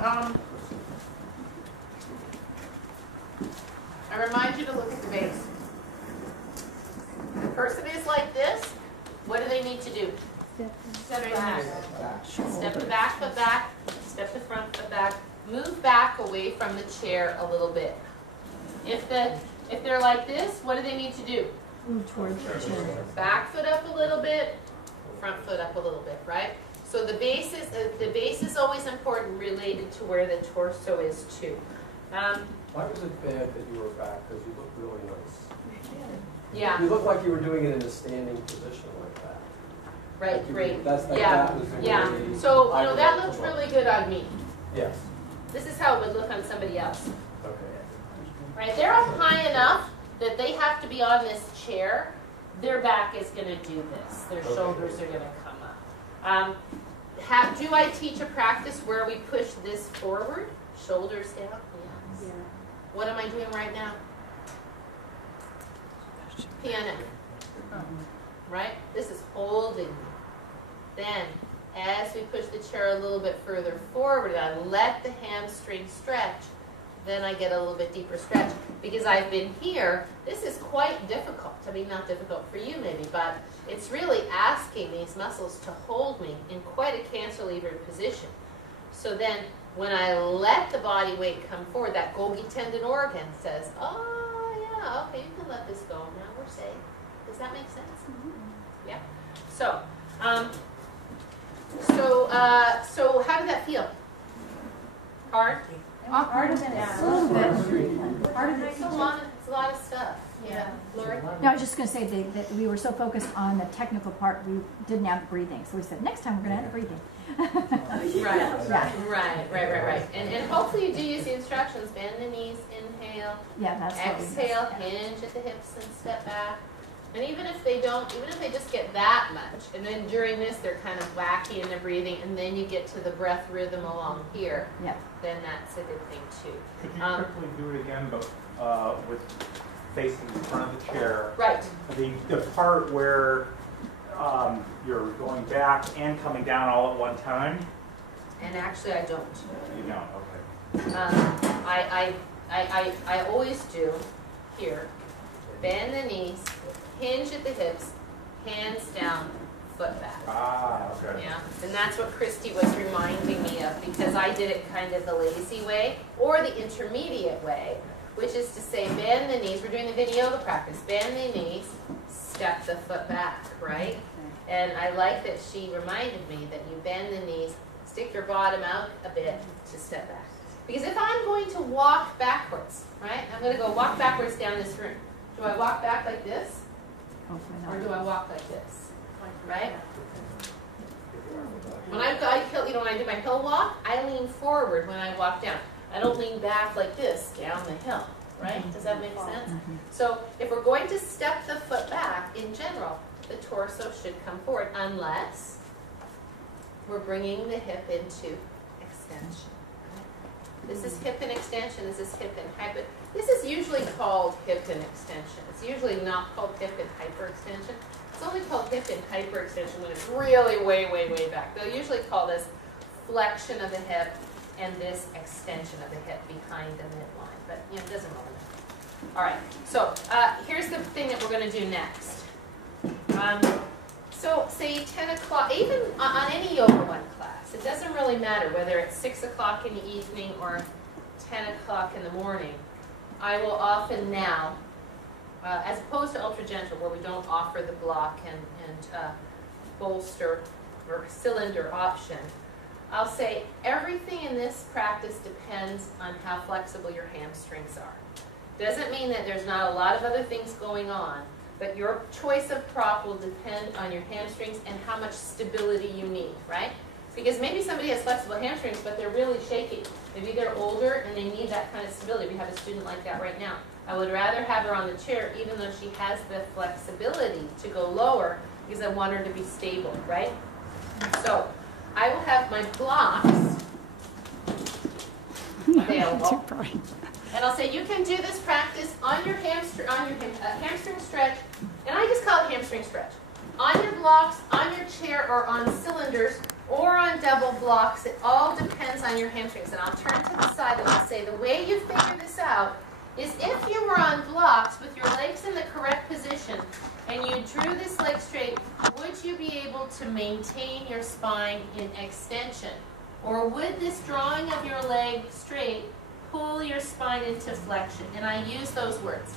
I remind you to look at the base. The person is like this. What do they need to do? Step back. Step the back foot back. Step the front foot back. Move back away from the chair a little bit. If they're like this, what do they need to do? Move towards the chair. Back foot up a little bit, front foot up a little bit, right? So the base is always important, related to where the torso is too. Why was it bad that you were back? Because you look really nice. Yeah. You look like you were doing it in a standing position like that. Right, Like you- great. That's like Yeah, that was the yeah. way So I you know would that like looks to look. really good on me. Yes. This is how it would look on somebody else. Okay. Right? They're up high enough that they have to be on this chair. Their back is going to do this. Their Okay. shoulders are going to come up. Do I teach a practice where we push this forward? Shoulders down? Yes. Yeah. What am I doing right now? Piano. Right? This is holding me. Then, as we push the chair a little bit further forward, I let the hamstring stretch. Then I get a little bit deeper stretch. Because I've been here, this is quite difficult. I mean, not difficult for you maybe, but it's really asking these muscles to hold me in quite a cantilevered position. So then, when I let the body weight come forward, that Golgi tendon organ says, oh yeah, okay, you can let this go. Now we're safe. Does that make sense? Yeah. So, so how did that feel? Hard? Part of it, a little bit. Part of it. It's a lot of stuff. Yeah. Lori? No, I was just going to say that we were so focused on the technical part, we didn't have the breathing. So we said, next time we're going to have the breathing. Right. Yeah. Right. And hopefully you do use the instructions. Bend the knees, inhale. Yeah, that's what we did. Exhale, hinge at the hips and step back. And even if they just get that much, and then during this they're kind of wacky in their breathing, and then you get to the breath rhythm along here, Yeah. then that's a good thing too. Could you quickly do it again, but with facing the front of the chair? Right. The part where you're going back and coming down all at one time? And actually I don't. You don't, okay. I always do here. Bend the knees, hinge at the hips, hands down, foot back. Ah, okay. Yeah, and that's what Christy was reminding me of, because I did it kind of the lazy way or the intermediate way, which is to say bend the knees. We're doing the Vinyasa practice. Bend the knees, step the foot back, right? And I like that she reminded me that you bend the knees, stick your bottom out a bit to step back. Because if I'm going to walk backwards, right? I'm going to go walk backwards down this room. Do I walk back like this? Hopefully Or not. do I walk like this? Right? When when I do my hill walk, I lean forward when I walk down. I don't lean back like this down the hill, right? Does that make sense? So if we're going to step the foot back, in general, the torso should come forward, unless we're bringing the hip into extension. This is hip and extension. This is hip and hyper. This is usually called hip and extension. It's usually not called hip and hyperextension. It's only called hip and hyperextension when it's really way back. They'll usually call this flexion of the hip and this extension of the hip behind the midline. But you know, it doesn't really matter. All right. So here's the thing that we're going to do next. So say 10 o'clock, even on any Yoga 1 class, it doesn't really matter whether it's 6 o'clock in the evening or 10 o'clock in the morning. I will often now, as opposed to Ultra Gentle, where we don't offer the block and bolster or cylinder option, I'll say everything in this practice depends on how flexible your hamstrings are. Doesn't mean that there's not a lot of other things going on, but your choice of prop will depend on your hamstrings and how much stability you need, right? Because maybe somebody has flexible hamstrings, but they're really shaky. Maybe they're older and they need that kind of stability. We have a student like that right now. I would rather have her on the chair, even though she has the flexibility to go lower, because I want her to be stable, right? So I will have my blocks available. And I'll say, you can do this practice on your hamstring stretch, and I just call it hamstring stretch. On your blocks, on your chair, or on cylinders, or on on double blocks, it all depends on your hamstrings. And I'll turn to the side and I'll say the way you figure this out is if you were on blocks with your legs in the correct position and you drew this leg straight, would you be able to maintain your spine in extension? Or would this drawing of your leg straight pull your spine into flexion? And I use those words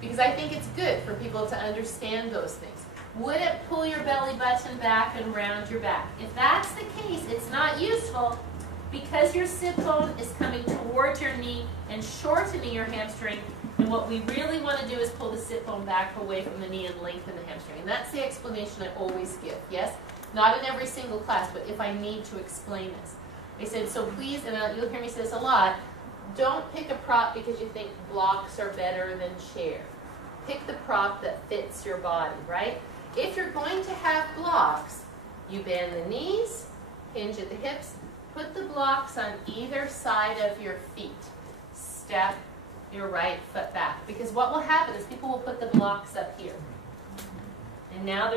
because I think it's good for people to understand those things. Would it pull your belly button back and round your back? If that's the case, it's not useful because your sit bone is coming towards your knee and shortening your hamstring. And what we really want to do is pull the sit bone back away from the knee and lengthen the hamstring. And that's the explanation I always give, yes? Not in every single class, but if I need to explain this. I said, so please, and you'll hear me say this a lot, don't pick a prop because you think blocks are better than chair. Pick the prop that fits your body, right? If you're going to have blocks, you bend the knees, hinge at the hips, put the blocks on either side of your feet. Step your right foot back. Because what will happen is people will put the blocks up here. And now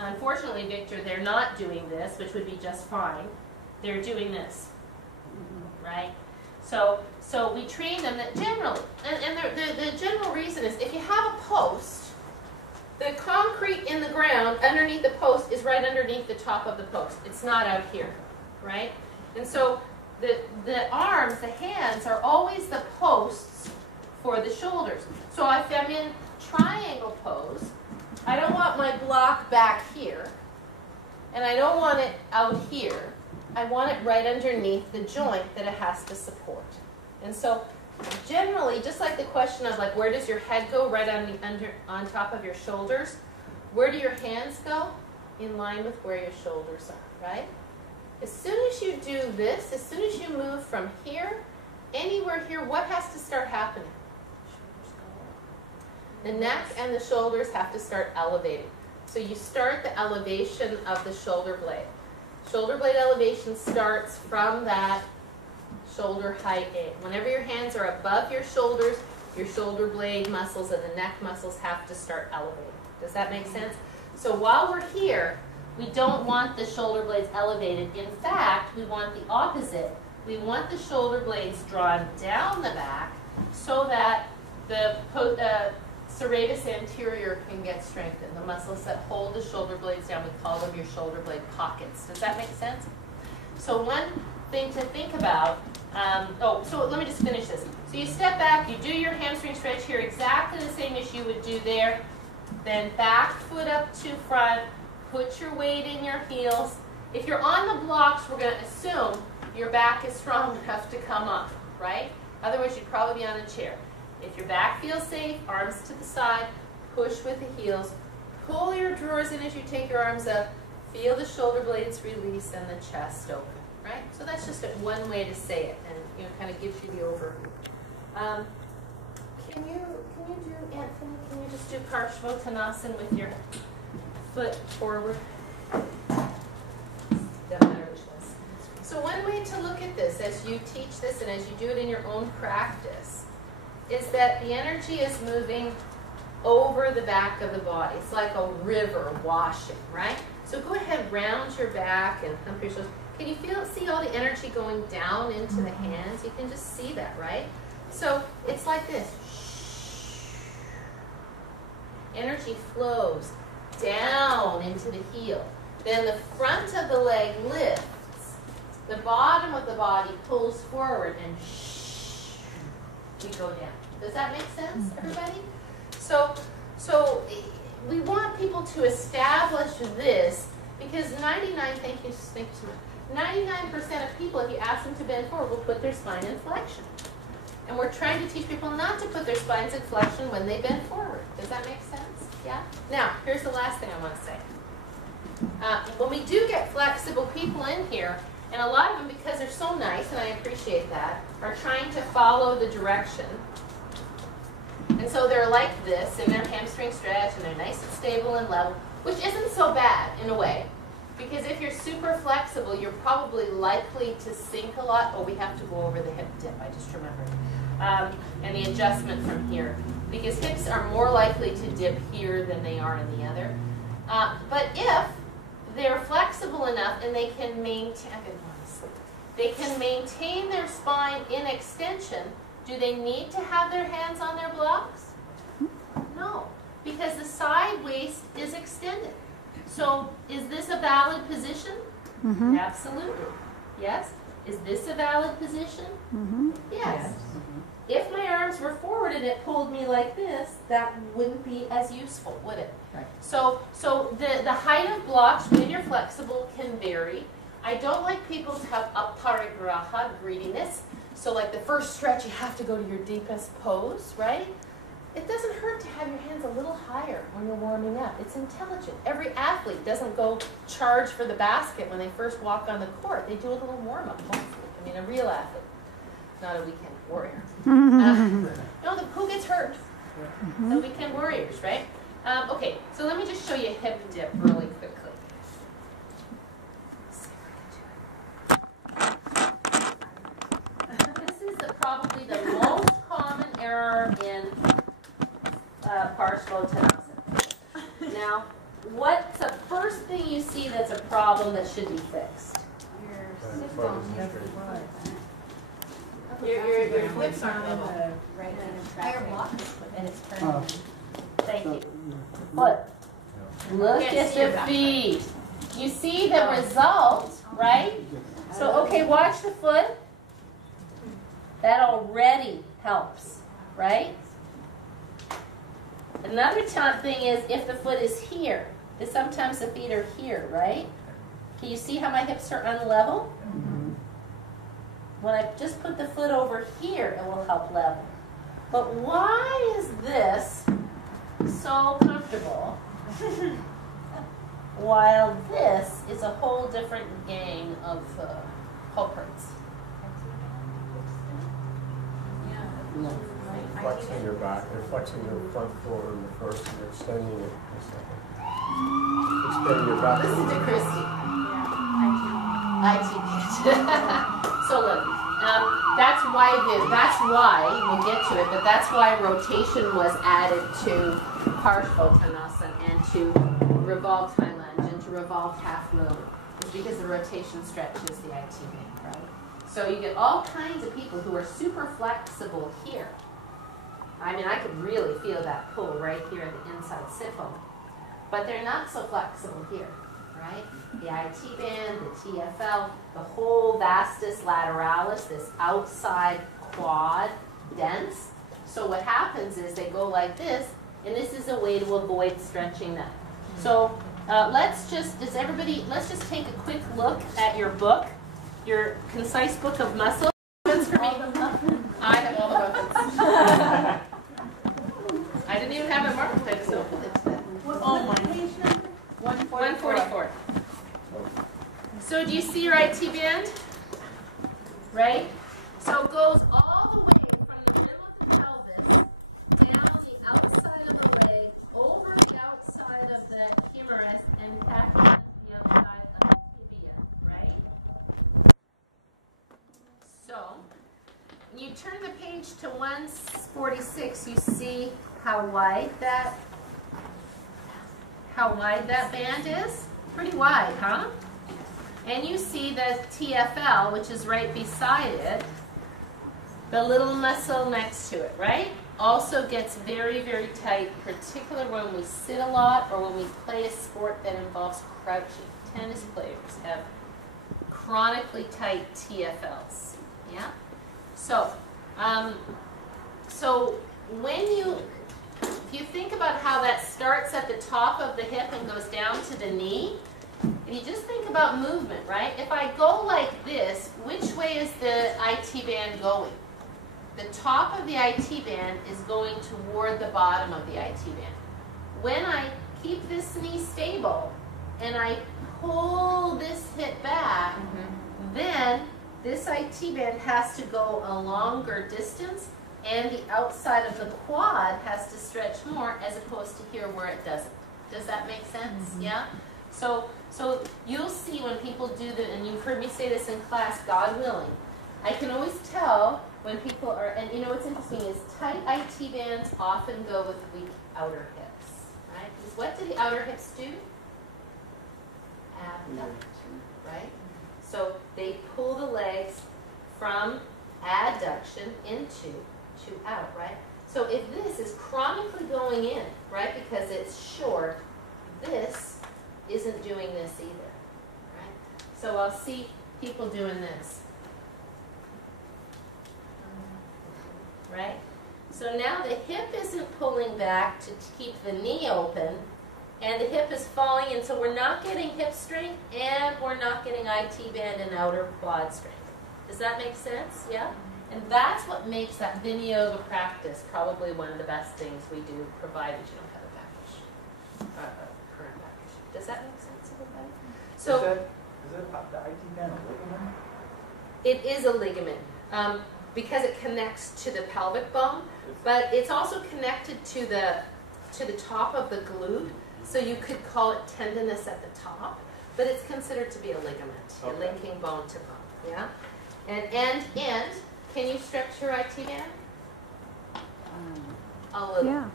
unfortunately, Victor, they're not doing this, which would be just fine. They're doing this, right? So we train them that generally, and the general reason is if you have a post, the concrete in the ground underneath the post is right underneath the top of the post. It's not out here, right? And so the arms, the hands, are always the posts for the shoulders. So if I'm in triangle pose, I don't want my block back here, and I don't want it out here. I want it right underneath the joint that it has to support. And so generally, just like the question of like, where does your head go? Right on top of your shoulders. Where do your hands go? In line with where your shoulders are, right? As soon as you do this, as soon as you move from here, anywhere here, what has to start happening? The neck and the shoulders have to start elevating. So you start the elevation of the shoulder blade. Shoulder blade elevation starts from that shoulder height A. Whenever your hands are above your shoulders, your shoulder blade muscles and the neck muscles have to start elevating. Does that make sense? So while we're here, we don't want the shoulder blades elevated. In fact, we want the opposite. We want the shoulder blades drawn down the back so that the serratus anterior can get strengthened. The muscles that hold the shoulder blades down, we call them your shoulder blade pockets. Does that make sense? So one thing to think about, so let me just finish this. So you step back, you do your hamstring stretch here exactly the same as you would do there. Then back foot up to front, put your weight in your heels. If you're on the blocks, we're going to assume your back is strong enough to come up, right? Otherwise, you'd probably be on a chair. If your back feels safe, arms to the side, push with the heels. Pull your drawers in as you take your arms up. Feel the shoulder blades release and the chest open, right? So that's just one way to say it, and kind of gives you the overview. Can you do, Anthony, can you just do Parshvottanasana with your foot forward? Doesn't matter which one. So one way to look at this as you teach this and as you do it in your own practice is that the energy is moving over the back of the body. It's like a river washing, right? So go ahead, round your back and hump your shoulders. Can you see all the energy going down into the hands? You can just see that, right? So it's like this. Energy flows down into the heel. Then the front of the leg lifts. The bottom of the body pulls forward and we go down. Does that make sense, everybody? So we want people to establish this because 99% of people, if you ask them to bend forward, will put their spine in flexion. And we're trying to teach people not to put their spines in flexion when they bend forward. Does that make sense? Yeah? Now, here's the last thing I want to say. When we do get flexible people in here, and a lot of them, because they're so nice, and I appreciate that, are trying to follow the direction. And so they're like this, in their hamstring stretch, and they're nice and stable and level, which isn't so bad in a way. Because if you're super flexible, you're probably likely to sink a lot. Oh, we have to go over the hip dip, I just remembered. And the adjustment from here. Because hips are more likely to dip here than they are in the other. But if they're flexible enough and they can maintain their spine in extension, do they need to have their hands on their blocks? No, because the side waist is extended. So is this a valid position? Mm-hmm. Absolutely. Yes? Is this a valid position? Mm-hmm. Yes. If my arms were forward and it pulled me like this, that wouldn't be as useful, would it? Right. So the height of blocks when you're flexible can vary. I don't like people to have aparigraha, greediness. So like the first stretch, you have to go to your deepest pose, right? It doesn't hurt to have your hands a little higher when you're warming up. It's intelligent. Every athlete doesn't go charge for the basket when they first walk on the court. They do a little warm-up, hopefully. I mean, a real athlete, not a weekend warrior. No, who gets hurt? The weekend warriors, right? Okay, so let me just show you a hip dip really quickly. This is probably the most common error in Parshvottanasana. Now, what's the first thing you see that's a problem that should be fixed? Your hips aren't level. And it's turning. Thank you. Foot. Look at the feet. You see the result, right? So, okay, watch the foot. That already helps, right? Another thing is if the foot is here. Sometimes the feet are here, right? Can you see how my hips are unlevel? When I just put the foot over here, it will help level. But why is this so comfortable while this is a whole different gang of culprits? Flexing your back, you're flexing your front floor in the first, and you're extending it in the second. Extending your back. Listen to Christy. So look, that's why, we'll get to it, but that's why rotation was added to Parshvottanasana and to revolved high lunge and to revolved half load. It's because the rotation stretches the IT band, right? So you get all kinds of people who are super flexible here. I mean, I could really feel that pull right here at the inside sit bone. But they're not so flexible here, right? The IT band, the TFL, the whole vastus lateralis, this outside quad dense. So what happens is they go like this, and this is a way to avoid stretching that. So let's just take a quick look at your book, your concise book of muscle. That's for me. I have all the weapons. I didn't even have it marked. I just opened it to that. Oh my. Page number? 144. So do you see your IT band? Right? So it goes all the way from the middle of the pelvis, down the outside of the leg, over the outside of the humerus, and back into the outside of the tibia, right? So, when you turn the page to 146, you see how wide that band is? Pretty wide, huh? And you see the TFL, which is right beside it, the little muscle next to it, right? Also gets very, very tight, particularly when we sit a lot or when we play a sport that involves crouching. Tennis players have chronically tight TFLs, yeah? So, if you think about how that starts at the top of the hip and goes down to the knee, and you just think about movement, right? If I go like this, which way is the IT band going? The top of the IT band is going toward the bottom of the IT band. When I keep this knee stable and I pull this hip back, then this IT band has to go a longer distance and the outside of the quad has to stretch more as opposed to here where it doesn't. Does that make sense? Yeah? So you'll see when people do and you've heard me say this in class, God willing, I can always tell when people are, and you know what's interesting is tight IT bands often go with weak outer hips, right? Because what do the outer hips do? abduction, right? So they pull the legs from adduction into to out, right? So if this is chronically going in, right, because it's short, this isn't doing this either, right? So I'll see people doing this, right? So now the hip isn't pulling back to keep the knee open, and the hip is falling in, so we're not getting hip strength, and we're not getting IT band and outer quad strength. Does that make sense? Yeah? And that's what makes that Vinyasa practice probably one of the best things we do, provided you don't have a current package. Does that make sense, everybody? So, is that the IT band a ligament? it is a ligament because it connects to the pelvic bone, but it's also connected to the top of the glute. So you could call it tendinous at the top, but it's considered to be a ligament, a linking bone to bone. Yeah, and can you stretch your IT band? A little. Yeah.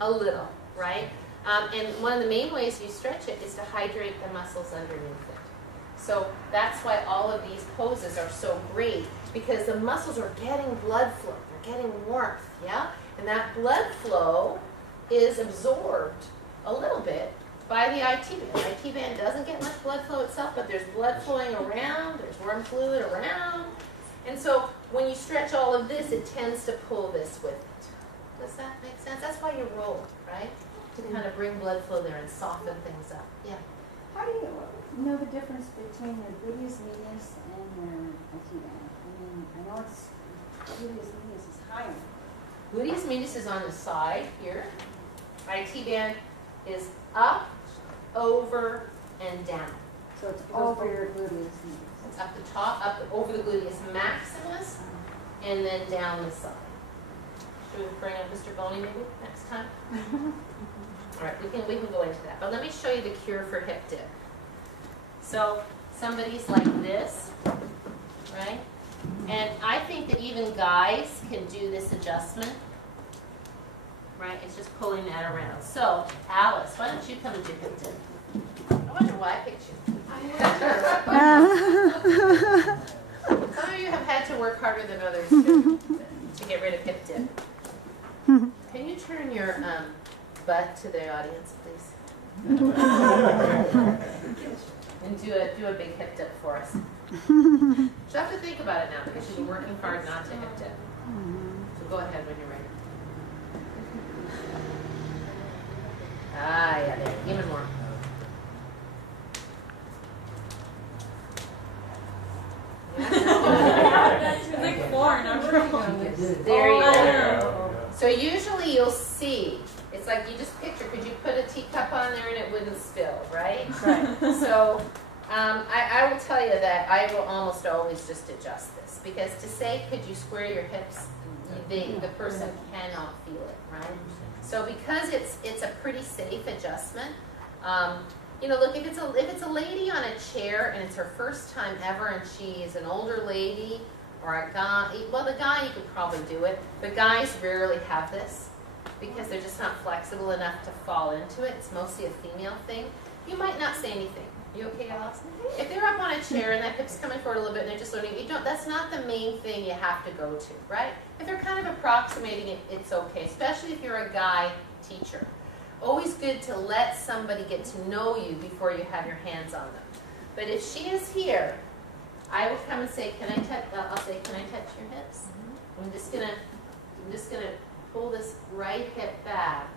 A little, right? And one of the main ways you stretch it is to hydrate the muscles underneath it. So that's why all of these poses are so great, because the muscles are getting blood flow, they're getting warmth, yeah? And that blood flow is absorbed a little bit by the IT band. IT band doesn't get much blood flow itself, but there's blood flowing around, there's warm fluid around. And so when you stretch all of this, it tends to pull this with it. Does that make sense? That's why you roll, right? To kind of bring blood flow there and soften things up. Yeah. How do you know the difference between your gluteus medius and your IT band? I mean, I know it's gluteus medius is higher. Gluteus medius is on the side here. IT band is up, over, and down. So it's over your gluteus medius. It's up the top, up over the gluteus maximus, and then down the side. Should we bring up Mr. Boney maybe next time? All right, we can go into that. But let me show you the cure for hip dip. So somebody's like this, right? And I think that even guys can do this adjustment, right? It's just pulling that around. So Alice, why don't you come and do hip dip? I wonder why I picked you. Some of you have had to work harder than others to get rid of hip dip. Can you turn your butt to the audience, please? And do a big hip dip for us. You'll have to think about it now because you've been working hard not to hip dip. So go ahead when you're ready. Ah, yeah, there. Even more. There you go. So usually you'll see, it's like you just picture, could you put a teacup on there and it wouldn't spill, right? Right. So I will tell you that I will almost always just adjust this, because to say, could you square your hips, the person cannot feel it, right? So because it's a pretty safe adjustment, you know, look, if it's a lady on a chair and it's her first time ever and she is an older lady, or a guy, well, the guy you could probably do it, but guys rarely have this because they're just not flexible enough to fall into it. It's mostly a female thing. You might not say anything. You okay, Alice? If they're up on a chair and that hip's coming forward a little bit and they're just learning, that's not the main thing you have to go to, right? If they're kind of approximating it, it's okay, especially if you're a guy teacher. Always good to let somebody get to know you before you have your hands on them. But if she is here, I will come and say, can I touch, I'll say, can I touch your hips? I'm just gonna pull this right hip back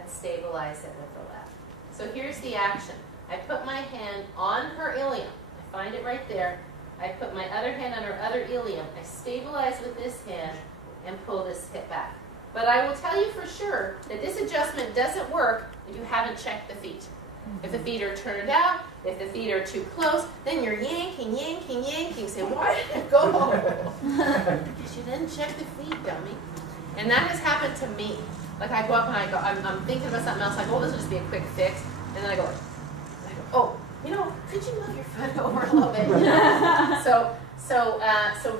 and stabilize it with the left. So here's the action. I put my hand on her ilium. I find it right there. I put my other hand on her other ilium. I stabilize with this hand and pull this hip back. But I will tell you for sure that this adjustment doesn't work if you haven't checked the feet. If the feet are turned out, if the feet are too close, then you're yanking. Say, why did it go? Because you didn't check the feet, dummy. And that has happened to me. Like I go up and I'm thinking about something else. I go, oh, this will just be a quick fix. And then I go, oh, you know, could you move your foot over a little bit? So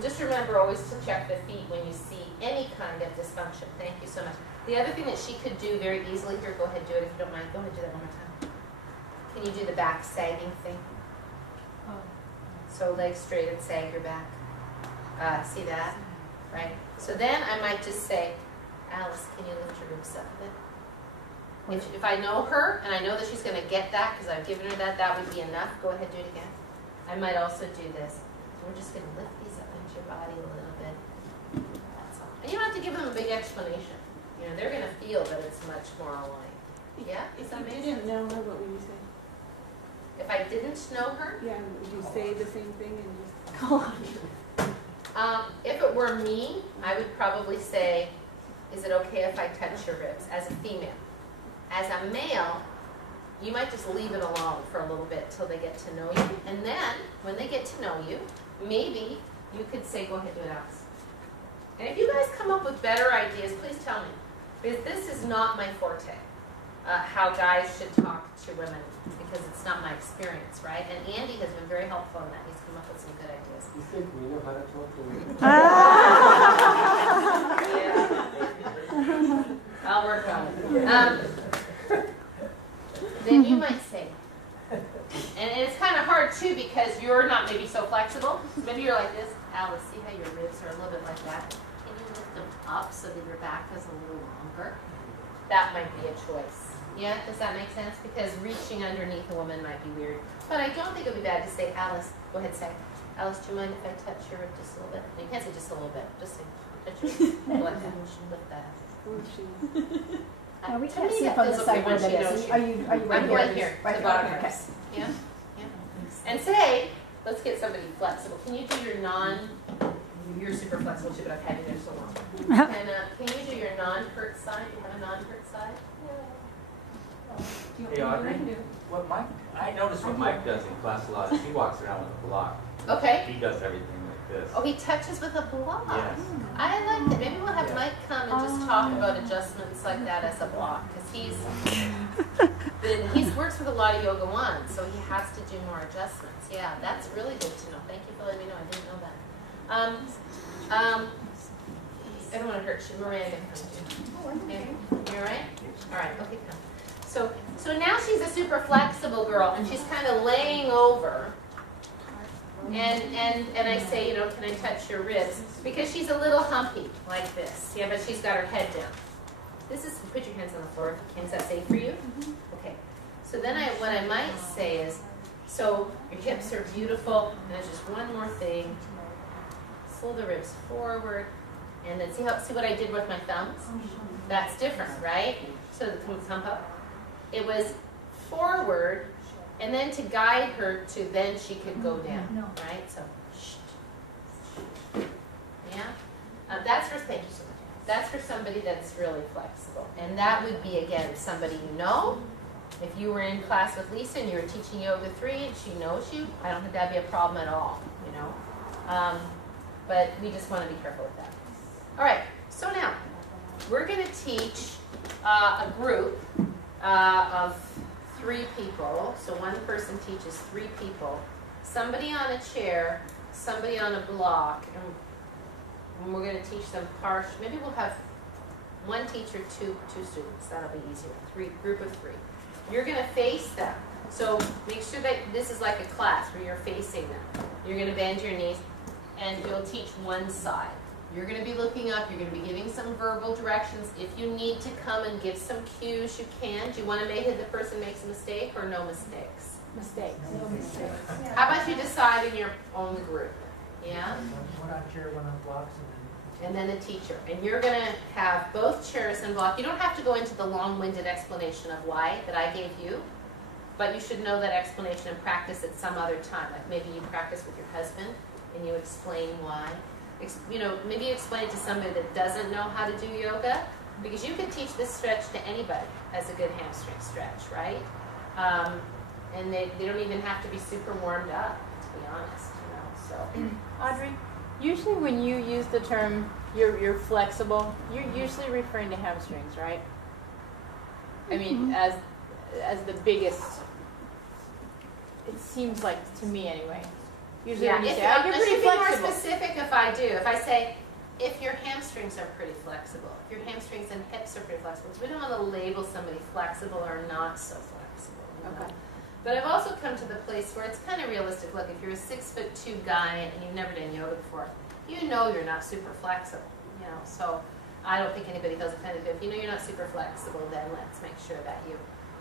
just remember always to check the feet when you see any kind of dysfunction. Thank you so much. The other thing that she could do very easily, here, go ahead, do it if you don't mind. Go ahead, do that one more time. Can you do the back sagging thing? So legs straight and sag your back. See that? Right? So then I might just say, Alice, can you lift your ribs up a bit? If I know her and I know that she's going to get that because I've given her that, that would be enough. Go ahead, do it again. I might also do this. We're just going to lift these up into your body a little bit. That's all. And you don't have to give them a big explanation. You know, they're going to feel that it's much more aligned. Yeah? If Does that you make didn't sense? know her, what would you say? If I didn't know her, Yeah, would you say the same thing and just call on you? if it were me, I would probably say, is it okay if I touch your ribs as a female? As a male, you might just leave it alone for a little bit till they get to know you. And then, when they get to know you, maybe you could say, go ahead, do it, Alice. And if you guys come up with better ideas, please tell me. Because this is not my forte, how guys should talk to women, because it's not my experience, right? And Andy has been very helpful in that. He's come up with some good ideas. You think we know how to talk to women? Yeah. I'll work on it. Then you might say, and it's kind of hard too because you're not maybe so flexible. Maybe you're like this. Alice, see how your ribs are a little bit like that? Can you lift them up so that your back is a little longer? That might be a choice. Yeah, does that make sense? Because reaching underneath a woman might be weird. But I don't think it would be bad to say, Alice, go ahead, say, Alice, do you mind if I touch your rib just a little bit? No, you can't say just a little bit. Just say, touch your rib. Like that. Lift that up. Or she. No, we To can't me, see that from the feels side okay where when she that knows is. you. Are you right I'm here? right here, Right the bottom okay, ribs. Yeah, yeah. And say, let's get somebody flexible. Can you do your you're super flexible too, but I've had you there so long. And can you do your non-hurt side? Do you have a non-hurt side? Hey Audrey, what Mike, I notice what Mike does in class a lot is he walks around with a block. Okay. He does everything like this. Oh, he touches with a block. Yes. I like that. Maybe we'll have Mike come and just talk about adjustments like that as a block, because he works with a lot of yoga one, so he has to do more adjustments. Yeah, that's really good to know. Thank you for letting me know. I didn't know that. I don't want to hurt you. Miranda, come. Yeah. You all right? All right. Okay, come. So now she's a super flexible girl, and she's kind of laying over. And I say, you know, can I touch your ribs? Because she's a little humpy, like this. Yeah, but she's got her head down. This is, put your hands on the floor. Is that safe for you? Okay. So then what I might say is, so your hips are beautiful, and there's just one more thing. Pull the ribs forward, and then see what I did with my thumbs? That's different, right? So the thumb up. It was forward, and then to guide her to then she could go down, right? So, yeah. That's for, thank you so much. That's for somebody that's really flexible, and that would be again somebody you know. If you were in class with Lisa and you were teaching Yoga 3 and she knows you, I don't think that'd be a problem at all, you know. But we just want to be careful with that. All right. So now we're going to teach a group of 3 people. So one person teaches 3 people. Somebody on a chair, somebody on a block, and we're going to teach them partial. Maybe we'll have one teacher, two students. That'll be easier. Group of 3. You're going to face them. So make sure that this is like a class where you're facing them. You're going to bend your knees, and you'll teach one side. You're going to be looking up. You're going to be giving some verbal directions. If you need to come and give some cues, you can. Do you want to make it the person makes a mistake or no mistakes? Mistakes. How about you decide in your own group? Yeah? One on chair, one on blocks, And then the teacher. And you're going to have both chairs and block. You don't have to go into the long-winded explanation of why that I gave you, but you should know that explanation and practice at some other time. Like maybe you practice with your husband and you explain why. You know, maybe you explain it to somebody that doesn't know how to do yoga, because you can teach this stretch to anybody as a good hamstring stretch, right? And they don't even have to be super warmed up, to be honest, you know, so. Audrey, usually when you use the term you're flexible, you're usually referring to hamstrings, right? I mean, as the biggest, it seems like to me anyway. Usually when you say, oh, you're pretty flexible. I should be more specific if I do. If I say, if your hamstrings are pretty flexible, if your hamstrings and hips are pretty flexible, because we don't want to label somebody flexible or not so flexible. You know? Okay. But I've also come to the place where it's kind of realistic. Look, if you're a 6'2" guy and you've never done yoga before, you know you're not super flexible, you know. So I don't think anybody feels offended. But if you know you're not super flexible, then let's make sure that you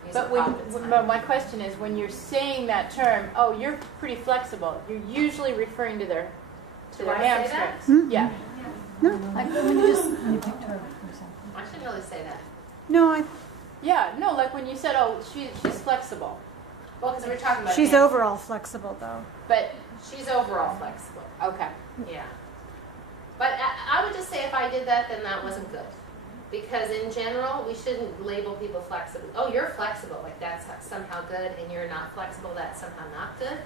use a profit sign. But my question is, when you're saying that term, oh, you're pretty flexible, you're usually referring to their Do I say that? hamstrings. Yeah. Like when you picked her, for example. I shouldn't really say that. No, Yeah, no, like when you said, oh, she's flexible. Well, because we're talking about she's hamstrings. overall flexible though. But, She's overall flexible. okay. Yeah. But I would just say if I did that, then that wasn't good. Because in general, we shouldn't label people flexible. Oh, you're flexible, like that's somehow good, and you're not flexible, that's somehow not good.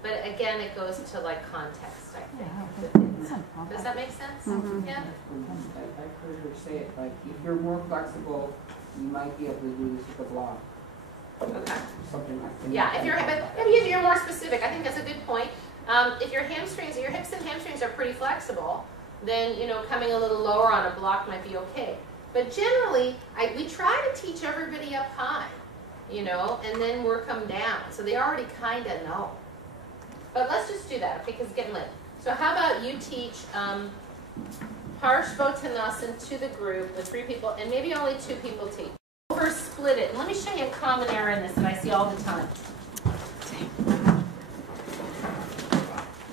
But again, it goes to like context, I think. It's not a problem. Does that make sense? Mhm. Yeah. I've heard her say it, like, if you're more flexible, you might be able to do this with a block, Okay. something like that. Yeah, if you're more specific, I think that's a good point. If your hamstrings, your hips and hamstrings are pretty flexible, then you know coming a little lower on a block might be okay. But generally, we try to teach everybody up high, you know, and then work them down, so they already kind of know. But let's just do that, okay? Because it's getting late. So how about you teach Parshvottanasana to the group with 3 people, and maybe only 2 people teach. Over split it. And let me show you a common error in this that I see all the time.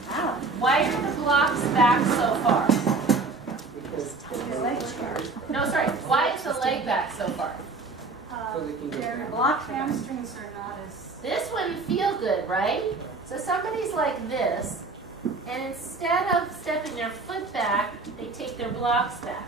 Wow. Why are the blocks back so far? Because Your legs are. No, sorry. Why is the leg back so far? So they can go Their down. block hamstrings are not as. This wouldn't feel good, right? So somebody's like this, and instead of stepping their foot back, they take their blocks back.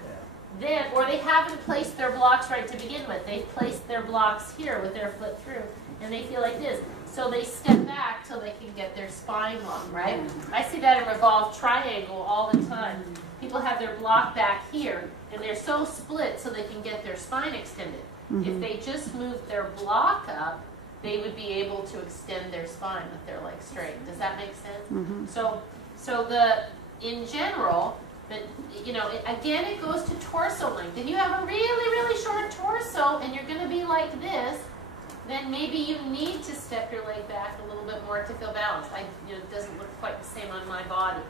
Then, or they haven't placed their blocks right to begin with. They've placed their blocks here with their foot through, and they feel like this. So they step back till they can get their spine long, right? I see that in revolved triangle all the time. People have their block back here, and they're so split so they can get their spine extended. If they just move their block up, they would be able to extend their spine with their legs straight. Does that make sense? So in general, you know, again, it goes to torso length. If you have a really, really short torso and you're going to be like this, then maybe you need to step your leg back a little bit more to feel balanced. You know, it doesn't look quite the same on my body.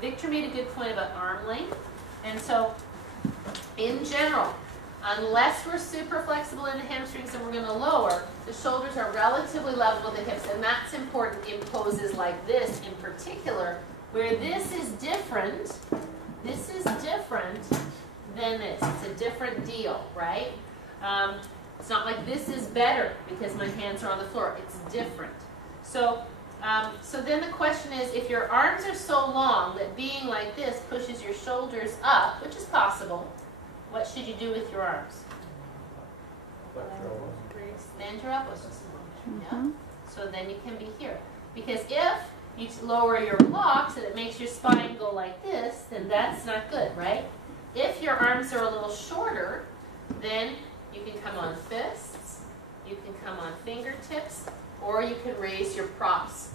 Victor made a good point about arm length. And so, in general, unless we're super flexible in the hamstrings and we're going to lower, the shoulders are relatively level with the hips. And that's important in poses like this in particular, where this is different. This is different than this. It's a different deal, right? It's not like this is better because my hands are on the floor. It's different. So then the question is, if your arms are so long that being like this pushes your shoulders up, which is possible, what should you do with your arms? Flex your elbows. Stand your elbows just a little bit. Yeah? So then you can be here. Because if you lower your blocks and it makes your spine go like this, then that's not good, right? If your arms are a little shorter, then you can come on fists, you can come on fingertips, or you can raise your props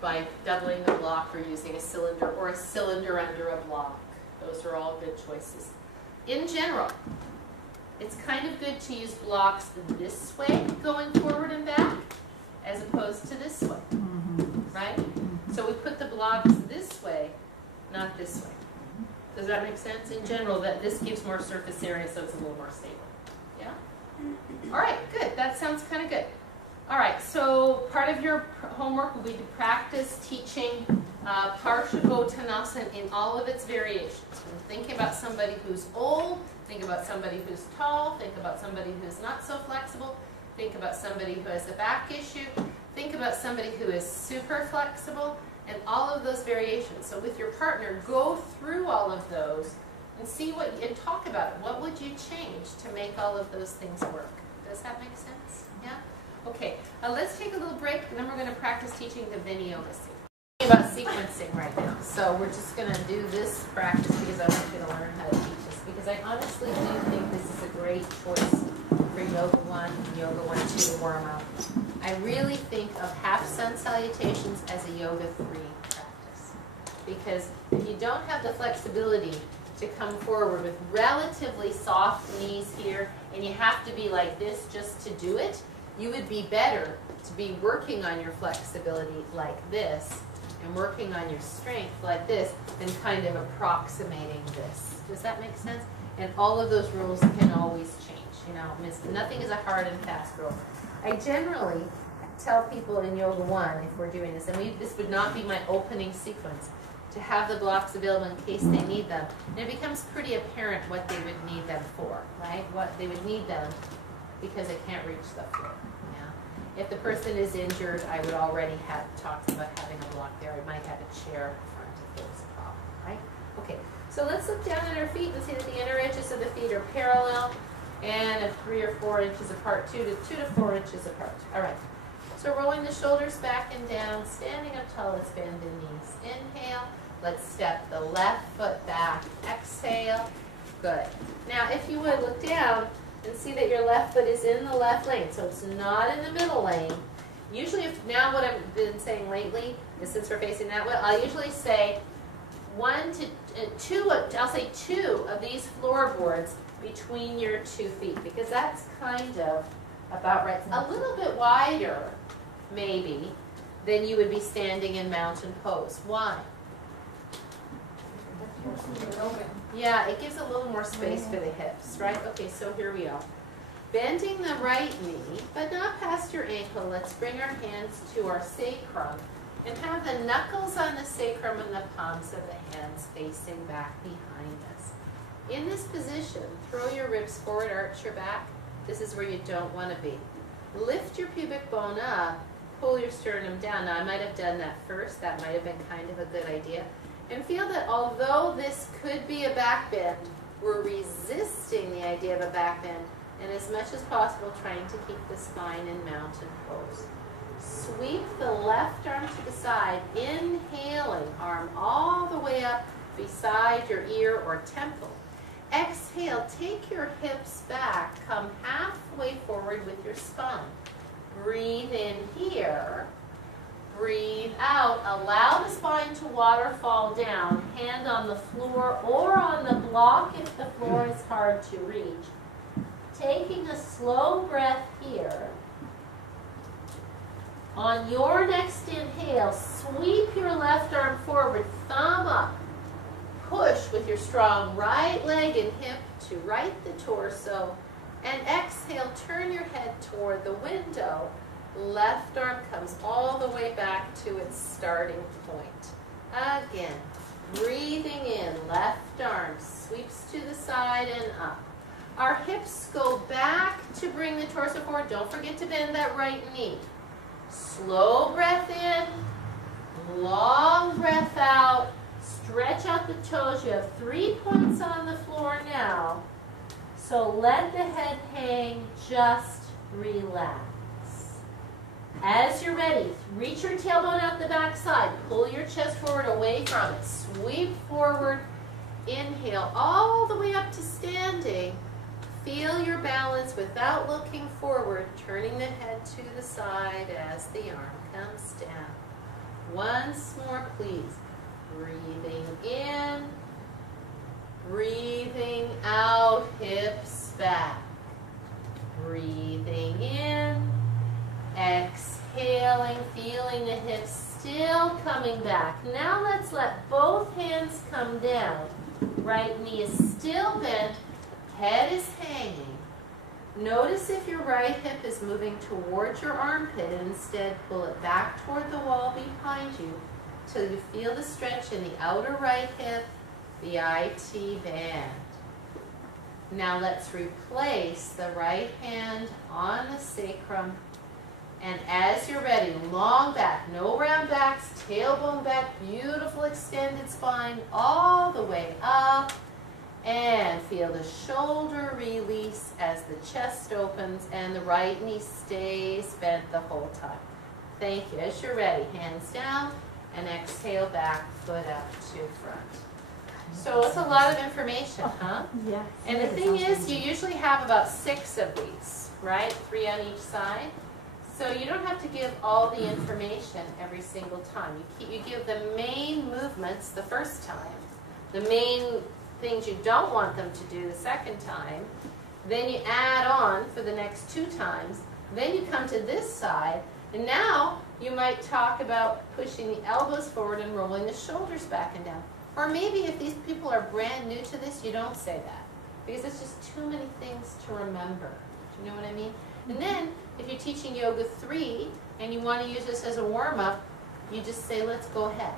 by doubling the block or using a cylinder or a cylinder under a block. Those are all good choices. In general, it's kind of good to use blocks this way going forward and back as opposed to this way, right? So we put the blocks this way, not this way. Does that make sense? In general, that this gives more surface area so it's a little more stable. Yeah? All right, good. That sounds kind of good. All right, so part of your homework will be to practice teaching Parshvottanasana in all of its variations. And think about somebody who's old, think about somebody who's tall, think about somebody who's not so flexible, think about somebody who has a back issue, think about somebody who is super flexible, and all of those variations. So with your partner, go through all of those and see what, and talk about it. What would you change to make all of those things work? Does that make sense? Yeah? Okay, let's take a little break, and then we're going to practice teaching the Vinyasa. About sequencing right now. So we're just going to do this practice because I want you to learn how to teach this. Because I honestly do think this is a great choice for Yoga 1 and Yoga 1-2 to warm up. I really think of half sun salutations as a Yoga 3 practice. Because if you don't have the flexibility to come forward with relatively soft knees here, and you have to be like this just to do it, You would be better to be working on your flexibility like this and working on your strength like this than kind of approximating this. Does that make sense? And all of those rules can always change. You know, nothing is a hard and fast rule. I generally tell people in Yoga 1, if we're doing this, and this would not be my opening sequence, to have the blocks available in case they need them. And it becomes pretty apparent what they would need them for, right? What they would need them because they can't reach the floor. Yeah. If the person is injured, I would already have talked about having a block there. I might have a chair in front if there was a problem, right? Okay, so let's look down at our feet and see that the inner edges of the feet are parallel and at 3 or 4 inches apart, 2 to 4 inches apart. All right. So rolling the shoulders back and down, standing up tall, let's bend the knees. Inhale, let's step the left foot back. Exhale, good. Now if you would look down and see that your left foot is in the left lane, so it's not in the middle lane. Usually, now what I've been saying lately is since we're facing that way, I'll usually say 1 to 2, I'll say 2 of these floorboards between your 2 feet, because that's kind of about right. It's a little bit wider, maybe, than you would be standing in mountain pose. Why? Yeah, it gives a little more space for the hips, right? Okay, so here we are. Bending the right knee, but not past your ankle. Let's bring our hands to our sacrum and have the knuckles on the sacrum and the palms of the hands facing back behind us. In this position, throw your ribs forward, arch your back. This is where you don't want to be. Lift your pubic bone up, pull your sternum down. Now I might have done that first. That might have been kind of a good idea. And feel that although this could be a back bend, we're resisting the idea of a back bend and as much as possible trying to keep the spine in mountain pose. Sweep the left arm to the side, inhaling, arm all the way up beside your ear or temple. Exhale, take your hips back, come halfway forward with your spine. Breathe in here, breathe out, allow the spine to waterfall down, hand on the floor or on the block if the floor is hard to reach. Taking a slow breath here. On your next inhale, sweep your left arm forward, thumb up. Push with your strong right leg and hip to right the torso. And exhale, turn your head toward the window. Left arm comes all the way back to its starting point. Again, breathing in, left arm sweeps to the side and up. Our hips go back to bring the torso forward. Don't forget to bend that right knee. Slow breath in, long breath out. Stretch out the toes. You have 3 points on the floor now. So let the head hang, just relax. As you're ready, reach your tailbone out the back side. Pull your chest forward away from it. Sweep forward. Inhale all the way up to standing. Feel your balance without looking forward, turning the head to the side as the arm comes down. Once more, please. Breathing in, breathing out, hips back. Breathing in, exhaling, feeling the hips still coming back. Now let's let both hands come down. Right knee is still bent, head is hanging. Notice if your right hip is moving towards your armpit and instead pull it back toward the wall behind you till you feel the stretch in the outer right hip, the IT band. Now let's replace the right hand on the sacrum. And as you're ready, long back, no round backs, tailbone back, beautiful extended spine all the way up. And feel the shoulder release as the chest opens and the right knee stays bent the whole time. Thank you. As you're ready, hands down and exhale back, foot up to front. So it's a lot of information, huh? Yeah. And the thing is, you usually have about 6 of these, right? 3 on each side. So you don't have to give all the information every single time. You give the main movements the first time, the main things you don't want them to do the second time, then you add on for the next 2 times Then you come to this side, and now you might talk about pushing the elbows forward and rolling the shoulders back and down. Or maybe if these people are brand new to this, you don't say that, because it's just too many things to remember. Do you know what I mean? And then, if you're teaching Yoga 3, and you want to use this as a warm-up, you just say, let's go ahead.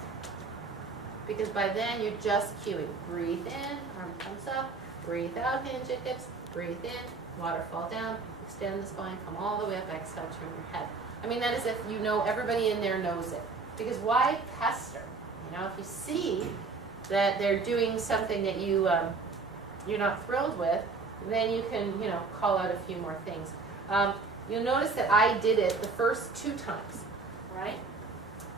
Because by then, you're just cueing. Breathe in, arm comes up, breathe out, hinge at hips, breathe in, waterfall down, extend the spine, come all the way up, exhale, turn your head. I mean, that is if you know, everybody in there knows it. Because why pester? You know, if you see that they're doing something that you're not thrilled with, then you can, you know, call out a few more things. You'll notice that I did it the first 2 times, right?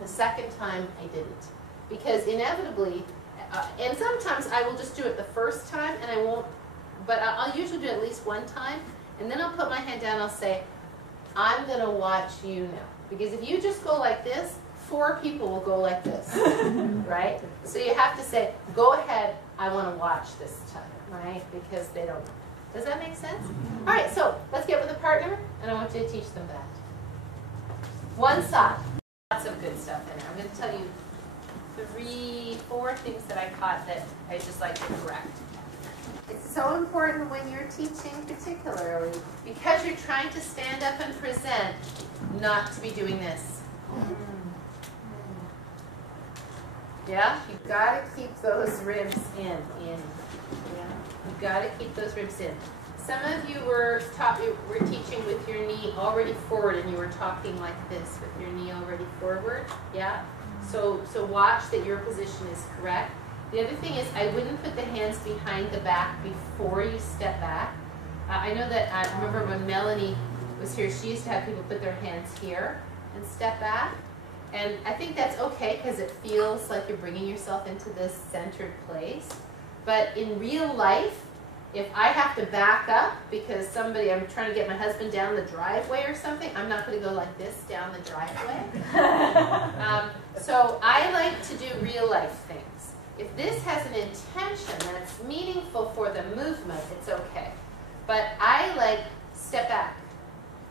The second time I didn't. Because inevitably, and sometimes I will just do it the first time and I won't, but I'll usually do it at least 1 time, and then I'll put my hand down and I'll say, I'm going to watch you now. Because if you just go like this, 4 people will go like this, right? So you have to say, go ahead, I want to watch this time, right? Because they don't know. Does that make sense? All right, so let's get with a partner, and I want you to teach them that. One side. Lots of good stuff in there. I'm going to tell you 3, 4 things that I caught that I just like to correct. It's so important when you're teaching particularly, because you're trying to stand up and present, not to be doing this. Yeah? You've got to keep those ribs in. Yeah? You've got to keep those ribs in. Some of you were teaching with your knee already forward, and you were talking like this with your knee already forward. Yeah? So watch that your position is correct. The other thing is, I wouldn't put the hands behind the back before you step back. I know that, I remember when Melanie was here, she used to have people put their hands here and step back. And I think that's okay, because it feels like you're bringing yourself into this centered place. But in real life, if I have to back up because I'm trying to get my husband down the driveway or something, I'm not going to go like this down the driveway. So I like to do real life things. If this has an intention that's meaningful for the movement, it's okay. But I like step back.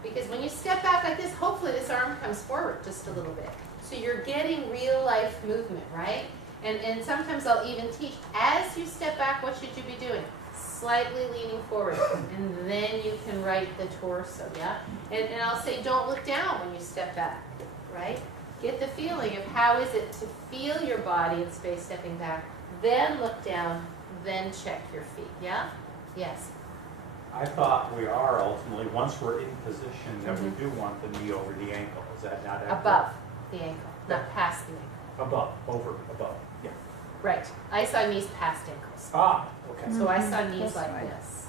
Because when you step back like this, hopefully this arm comes forward just a little bit. So you're getting real life movement, right? And sometimes I'll even teach, as you step back, what should you be doing? Slightly leaning forward, and then you can right the torso, yeah? And I'll say, don't look down when you step back, right? Get the feeling of how is it to feel your body in space stepping back, then look down, then check your feet, yeah? Yes? I thought we are ultimately, once we're in position, that we do want the knee over the ankle. Is that not accurate? Above the ankle, not past the ankle. Above, yeah. Right. I saw knees past ankles. Ah, okay. So I saw knees like this.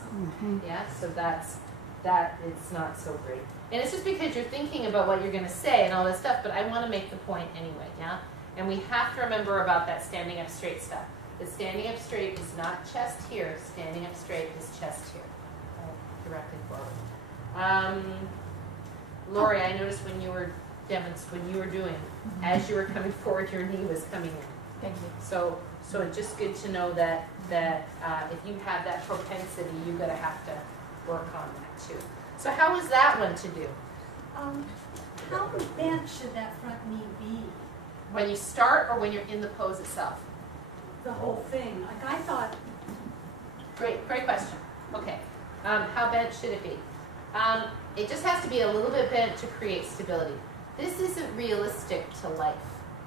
Yeah, so it's not so great. And it's just because you're thinking about what you're going to say and all this stuff, but I want to make the point anyway, yeah? And we have to remember about that standing up straight stuff. The standing up straight is not chest here. Standing up straight is chest here. Directly forward. Lori, I noticed when you were doing, as you were coming forward, your knee was coming in. Thank you. So it's just good to know that if you have that propensity, you're going to have to work on that too. So how is that one to do? How bent should that front knee be? When you start or when you're in the pose itself? The whole thing. Like I thought. Great question. Okay. How bent should it be? It just has to be a little bit bent to create stability. This isn't realistic to life.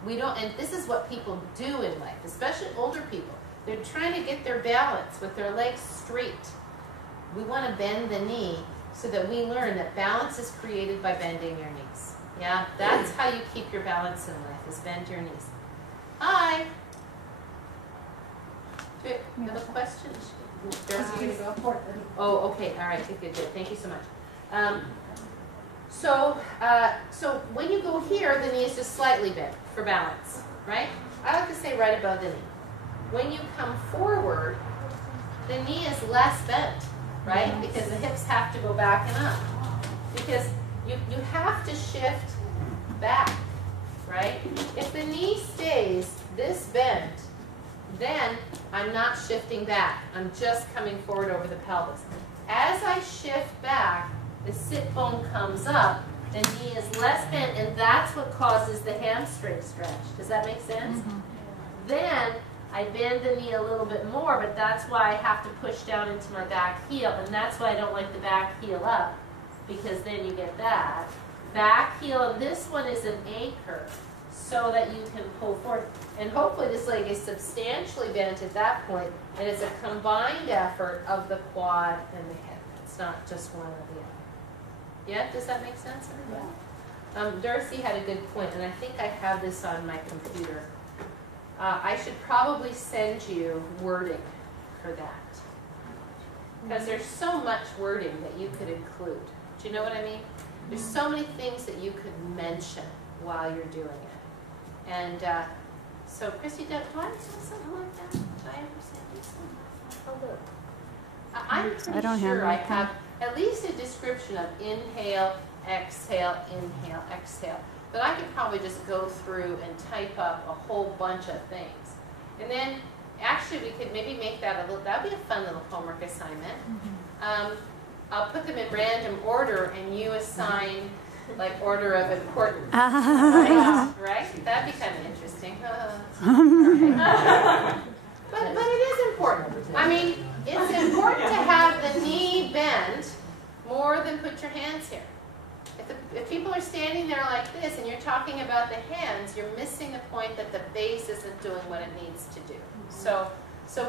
And this is what people do in life, especially older people. They're trying to get their balance with their legs straight. We want to bend the knee so that we learn that balance is created by bending your knees. Yeah, that's how you keep your balance in life, is bend your knees. Hi. Do you have a question? Darcy, you gonna go? Oh, okay. All right. Good. Thank you so much. So when you go here, the knee is just slightly bent for balance, right? I like to say right above the knee. When you come forward, the knee is less bent, right? Because the hips have to go back and up. Because you have to shift back, right? If the knee stays this bent, then I'm not shifting back. I'm just coming forward over the pelvis. As I shift back, the sit bone comes up, the knee is less bent, and that's what causes the hamstring stretch. Does that make sense? Then I bend the knee a little bit more, but that's why I have to push down into my back heel, and that's why I don't like the back heel up, because then you get that. Back heel, and this one is an A curve, so that you can pull forward. And hopefully this leg is substantially bent at that point, and it's a combined effort of the quad and the hip. It's not just one or the other. Yeah, does that make sense, everybody? Darcy had a good point, and I think I have this on my computer. I should probably send you wording for that, because there's so much wording that you could include. Do you know what I mean? There's so many things that you could mention while you're doing it. And so, Christy, do I do something like that? Do I ever send you something? Oh, look. I'm pretty sure I have at least a description of inhale, exhale, inhale, exhale. But I could probably just go through and type up a whole bunch of things. And then, actually, we could maybe make that a little, that would be a fun little homework assignment. I'll put them in random order, and you assign, like, order of importance. Right? That'd be kind of interesting. But it is important. I mean, it's important to have the knee bend more than put your hands here. If people are standing there like this and you're talking about the hands, you're missing the point that the base isn't doing what it needs to do. So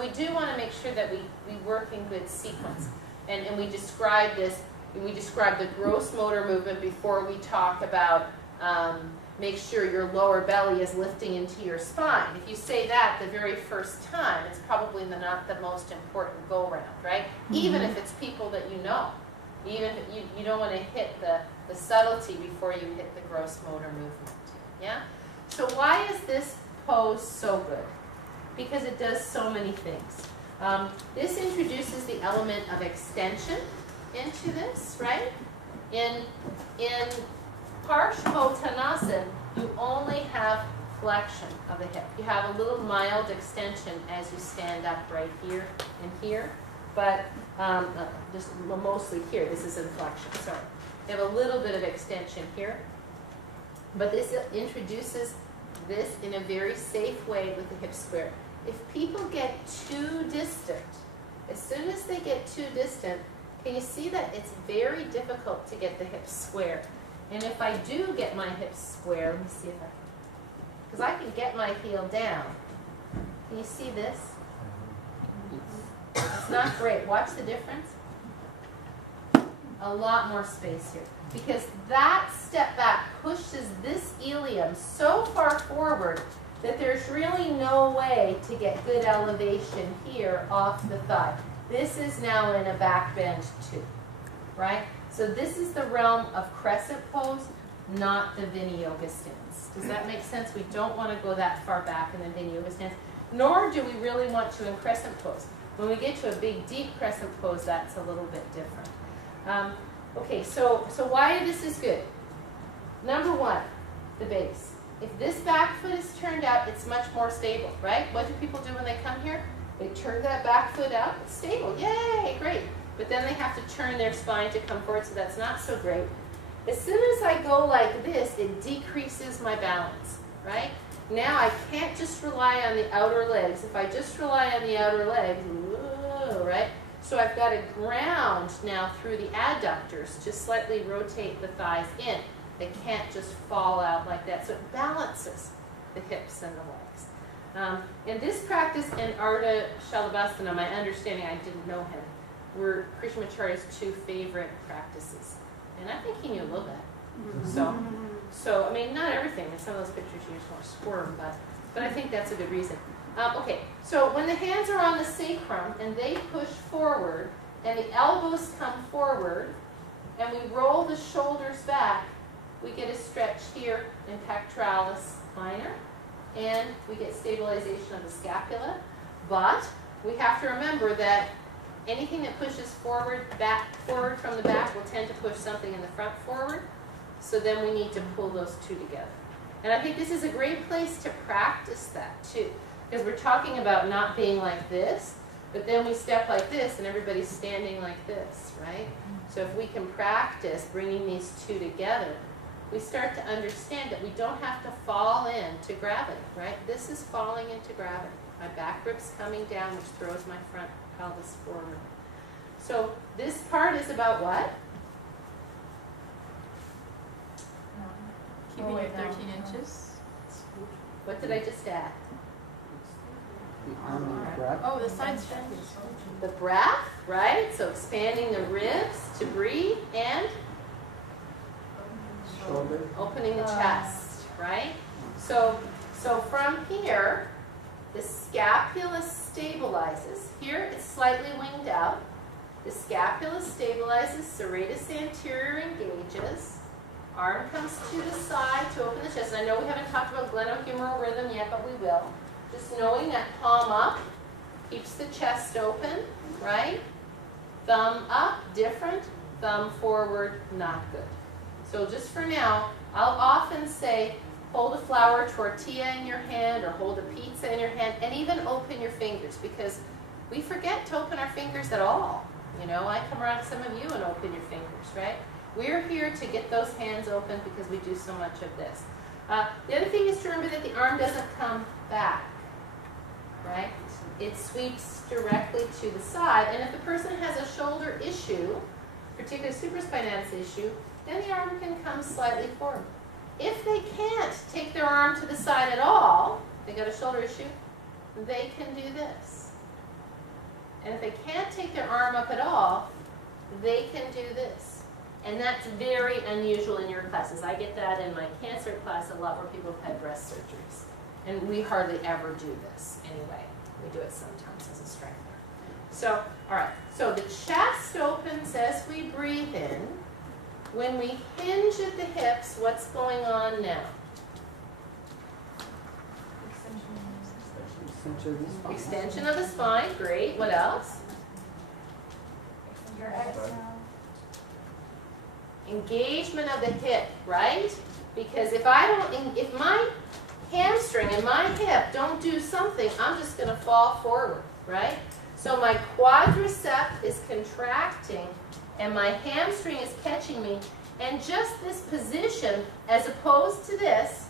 we do want to make sure that we work in good sequence. And we describe this, we describe the gross motor movement before we talk about make sure your lower belly is lifting into your spine. If you say that the very first time, it's probably not the most important go-round, right? Even if it's people that you know. Even if you don't want to hit the subtlety before you hit the gross motor movement. Yeah? So why is this pose so good? Because it does so many things. This introduces the element of extension into this, right? In Parsvottanasana, you only have flexion of the hip. You have a little mild extension as you stand up right here and here, but just mostly here. This is inflection, sorry. You have a little bit of extension here, but this introduces this in a very safe way with the hip square. If people get too distant, as soon as they get too distant, can you see that it's very difficult to get the hips square? And if I do get my hips square, let me see if I can, because I can get my heel down. Can you see this? It's not great. Watch the difference. A lot more space here. Because that step back pushes this ilium so far forward that there's really no way to get good elevation here off the thigh. This is now in a back bend too, right? So this is the realm of crescent pose, not the Vinyasa stance. Does that make sense? We don't want to go that far back in the Vinyasa stance, nor do we really want to in crescent pose. When we get to a big, deep crescent pose, that's a little bit different. Okay, so why this is good? Number one, the base. If this back foot is turned out, it's much more stable, right? What do people do when they come here? They turn that back foot out, it's stable, yay, great. But then they have to turn their spine to come forward, so that's not so great. As soon as I go like this, it decreases my balance, right? Now I can't just rely on the outer legs. If I just rely on the outer legs, whoa, right? So I've got to ground now through the adductors to slightly rotate the thighs in. They can't just fall out like that. So it balances the hips and the legs. In this practice in Ardha Shalabhasana, my understanding, I didn't know him, were Krishnamacharya's two favorite practices. And I think he knew a little bit. So I mean, not everything. In some of those pictures you just want to squirm, but I think that's a good reason. Okay, so when the hands are on the sacrum and they push forward and the elbows come forward and we roll the shoulders back, we get a stretch here in pectoralis minor and we get stabilization of the scapula. But we have to remember that anything that pushes forward from the back will tend to push something in the front forward. So then we need to pull those two together. And I think this is a great place to practice that too. Because we're talking about not being like this. But then we step like this and everybody's standing like this, right? So if we can practice bringing these two together, we start to understand that we don't have to fall into gravity, right? This is falling into gravity. My back rib's coming down, which throws my front pelvis forward. So this part is about what? Keeping your 13 inches. What did I just add? The arm and the breath. Oh, the side stretch. The breath, right? So expanding the ribs to breathe and Shoulder. opening the chest, right? So from here, the scapula stabilizes. Here it's slightly winged out. The scapula stabilizes, serratus anterior engages. Arm comes to the side to open the chest. And I know we haven't talked about glenohumeral rhythm yet, but we will. Just knowing that palm up keeps the chest open, right? Thumb up, different. Thumb forward, not good. So just for now, I'll often say, hold a flour tortilla in your hand or hold a pizza in your hand and even open your fingers because we forget to open our fingers at all. You know, I come around some of you and open your fingers, right? We're here to get those hands open because we do so much of this. The other thing is to remember that the arm doesn't come back, right? It sweeps directly to the side. And if the person has a shoulder issue, particularly supraspinatus issue, then the arm can come slightly forward. If they can't take their arm to the side at all, they got a shoulder issue, they can do this. And if they can't take their arm up at all, they can do this. And that's very unusual in your classes. I get that in my cancer class a lot where people have had breast surgeries. And we hardly ever do this anyway. We do it sometimes as a strengthener. So, all right. So the chest opens as we breathe in. When we hinge at the hips, what's going on now? Extension of the spine. Extension of the spine. Great. What else? Your exhale. Engagement of the hip, right? Because if my hamstring and my hip don't do something, I'm just going to fall forward, right? So my quadricep is contracting and my hamstring is catching me, and just this position, as opposed to this,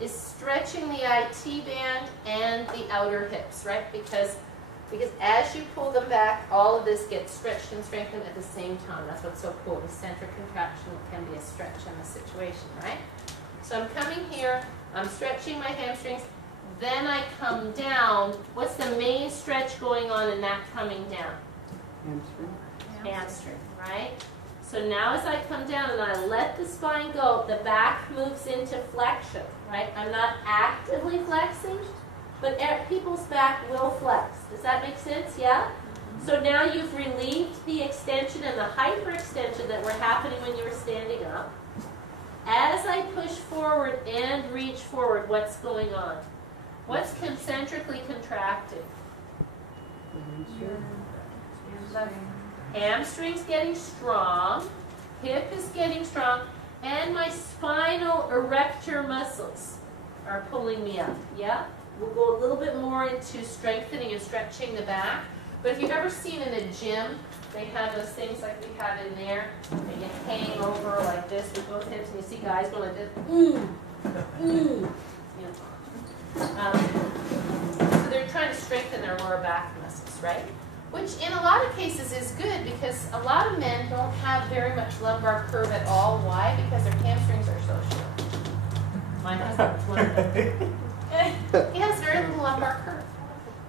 is stretching the IT band and the outer hips, right? Because as you pull them back, all of this gets stretched and strengthened at the same time. That's what's so cool. Eccentric contraction can be a stretch in this situation, right? So I'm coming here, I'm stretching my hamstrings, then I come down. What's the main stretch going on in that coming down? Hamstring. Hamstring, right? So now as I come down and I let the spine go, the back moves into flexion, right? I'm not actively flexing, but people's back will flex. Does that make sense? Yeah? So now you've relieved the extension and the hyperextension that were happening when you were standing up. As I push forward and reach forward, what's going on? What's concentrically contracting? Hamstring's getting strong, hip is getting strong, and my spinal erector muscles are pulling me up. Yeah? We'll go a little bit more into strengthening and stretching the back. But if you've ever seen in a gym, they have those things like we have in there, and you hang over like this with both hips, and you see guys going like this, you know. So they're trying to strengthen their lower back muscles, right? Which in a lot of cases is good because a lot of men don't have very much lumbar curve at all. Why? Because their hamstrings are so short. My husband's one of them. He has very little lumbar curve